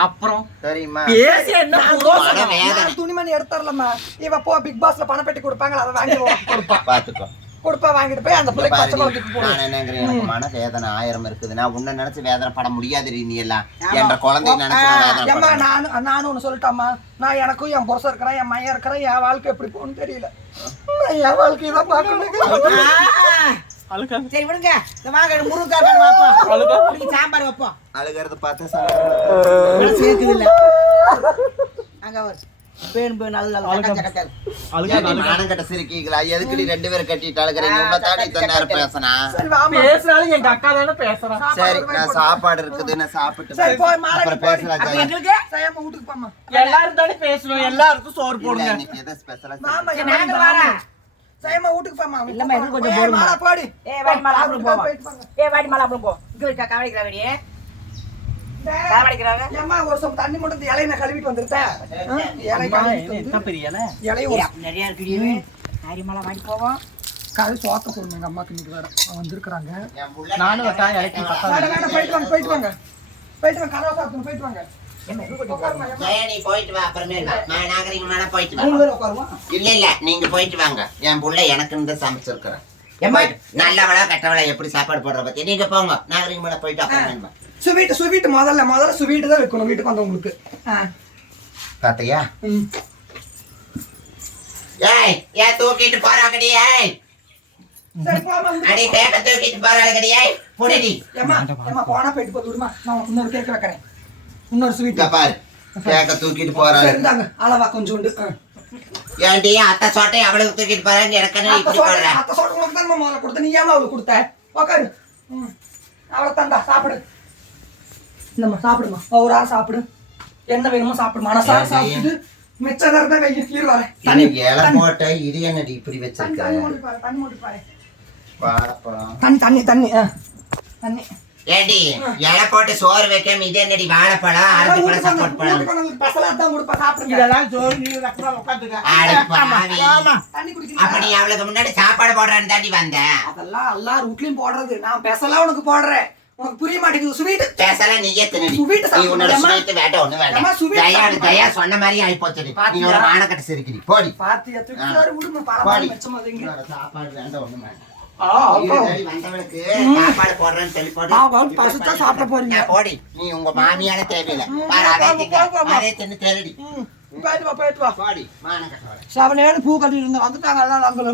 அப்புறம் தெரியுமா பேசி என்ன புரோஜனம்? மன வேதனை நான் துணிமணி எடுத்துறலம்மா. இவ போ பிக் பாஸ்ல பணப்பெட்டி கொடுப்பாங்க, அதை வாங்கி கொடுப்பா. பாத்துக்கோ கொடுப்பா, வாங்கிட்டு போய் அந்த பிள்ளைக்கு பச்சை குழந்தைக்கு போடு. நான் என்னங்கிறேன் எனக்கு மன வேதனை 1000 இருக்குது நான் உன்னை நினைச்சு வேதனை பட முடியாது நீ எல்லாம் என்ற குழந்தைய நினைச்சு நான் வேதனை ஏம்மா, படுறேன். நானும் ஒண்ணு சொல்லட்டாமா? நான் எனக்கும் என் புருஷன் இருக்கிறேன், என் மையம் இருக்கிறேன், என் வாழ்க்கை எப்படி போகணும்னு தெரியல. நான் என் வாழ்க்கையை தான் பார்க்கணும். அழுக்கா சரி விடுங்க. இந்த வாங்க முருங்கக்காய் வாப்போம். அழுக்கா நீங்க சாம்பார் வைப்போம். அழுகிறது பார்த்து சேர்க்குது இல்ல. அங்க ஒரு பேன் நல்ல கச்சக்கச்சல். அழுக்கா மானம் கட்ட சிரிக்கீங்களா எதுக்கு நீ 2 பேரும் கட்டிட்டு அழுகிறீங்க உங்களை தாண்டி இத்தனை நேரம் பேசினா சரி வாமா. பேசுறாலும் எங்க அக்கா தானே பேசுறான். சரி நான் சாப்பாடு இருக்குது நான் சாப்பிட்டு சரி, போய் மாலை அப்புறம் போடு. பேசலாம் அப்ப ஜெயா. எங்களுக்கு செய்யாம வீட்டுக்கு போம்மா. எல்லாரும் தானே பேசணும், எல்லாருக்கும் சோறு இல்ல, போடுங்க. இன்னைக்கு எதோ ஸ்பெஷலா மாமா, சரி, என் நாங்க மாமா. வரோம். செய்யாம வீட்டுக்கு போம்மா. இல்லம்மா, எங்களுக்கு கொஞ்சம் ஏய், போடுமா. மாலை போடு. வாடி மாலை அப்புறம் போவோம். போயிட்டு வாங்க. வாடி மாலை அப்புறம் போ. இங்க இருக்கா கவனிக்கிறா வெடியே. கவனிக்கிறாங்க. ஏம்மா, ஒரு சொம்பு தண்ணி மட்டும் இந்த இலையை நான் கழுவிட்டு வந்துருட்டேன். இலை கழுவிட்டு வந்து என்ன பெரிய இலை? இலையை ஒரு நிறைய இருக்குடி. வாடி மாலை வாடி போவோம். காலை சோத்த போடுங்க எங்க அம்மாக்கு இன்னைக்கு வேற வந்திருக்கிறாங்க. என் புள்ள நானும் ஒரு டாய் இறக்கி வேண்டாம் போயிட்டு வாங்க கதவை சாப்பிடுங்க போயிட்டு வாங்க. ஜெயா, நீ போயிட்டு வா, அப்புறமே நாகரிகமான போயிட்டு வா. மூணு பேர் உட்காருமா? இல்ல நீங்க போயிட்டு வாங்க. என் புள்ள எனக்குன்னு தான் சமைச்சிருக்கிறேன். ஏம்மா நல்லவளா கெட்டவளா எப்படி சாப்பாடு போடுற பத்தி நீங்க போங்க. நாகரிகமான போயிட்டு அப்புறமே ஸ்வீட் முதல்ல ஸ்வீட் தான் வைக்கணும் வீட்டுக்கு வந்தவங்களுக்கு. பாத்தியா? ஏய் ஏன் தூக்கிட்டு போறாங்கடி? ஏய் சரி போமா. அடி கேக்க தூக்கிட்டு போறாங்கடி. ஏய் புடிடி. ஏம்மா போனா போயிட்டு போய் விடுமா. நான் இன்னொரு கேக் வைக்கிறேன். இன்னொரு ஸ்வீட் இங்க பாரு, கேக்க தூக்கிட்டு போறாங்க. இருந்தாங்க அளவா கொஞ்சோண்டு. ஏன்டி அத்தை சோட்டை அவளுக்கு தூக்கிட்டு போறாங்க, எனக்கு இப்படி போடுற? அத்தை சோட்டு உங்களுக்கு தான் முதல்ல கொடுத்த, நீ ஏமா அவளுக்கு கொடுத்த? உக்காரு. அவளை தாண்டா சாப்பிடு. இந்தம்மா சாப்பிடுமா, ஒரு ஆள் சாப்பிடு. என்ன வேணுமோ சாப்பிடு. மனசார சாப்பிட்டு மிச்சம் தான் வெயில் கீழ் வரேன். தண்ணி இலை போட்ட இது என்னடி இப்படி வச்சிருக்க? தண்ணி மூடிப்பாரு. வாழைப்பழம். தண்ணி தண்ணி தண்ணி. ஏடி இலை போட்டு சோறு வைக்காம இது என்னடி வாழைப்பழம், அரைச்சி பழம், சப்போர்ட் பழம்? பசலா தான் கொடுப்பா, சாப்பிடுங்க. இதெல்லாம் சோறு நீ ரக்கமா உட்காந்துக்க. அட பாவி. தண்ணி குடிக்கணும். அப்ப நீ அவளுக்கு முன்னாடி சாப்பாடு போடுறான்னு தாண்டி வந்த. அதெல்லாம் எல்லா ரூட்லயும் போடுறது. நான் பெசலா உனக்கு போடுறேன். உனக்கு புரிய மாட்டேங்குது. ஸ்வீட் பேசலாம் நீயே தின்னடி. ஸ்வீட் நீ உன்னோட சாப்பிடுமா? ஸ்வீட் வேண்டாம், ஒண்ணு வேண்டாம். அம்மா, sweet ஜெயா சாப்பிடுமா? ஜெயா சொன்ன மாதிரி ஆயி போச்சுடி. நீ ஒரு மானக்கட்ட சிரிக்கிறி. போடி. பாத்தியா தூக்கிட்டு விடுமா. போடி. பரவாயில்ல மிச்சம் அதுங்க. உன்னோட சாப்பாடு வேண்டாம், ஒண்ணு வேண்டாம். அப்பா. தேடி வந்தவளுக்கு சாப்பாடு போடுறேன்னு சொல்லி போடு. பசிச்சா சாப்பிட போறீங்க. நான் போடி. நீ உங்க மாமியால தேவையில்லை. பாரு, அதே திங்க. அதே தின்னு தேடி. போயிட்டு வா போடி மானக்கட்டவள. செவனேன்னு பூ கட்டிட்டு இருந்தேன். வந்துட்டாங்க எல்லாம் நாங்கள்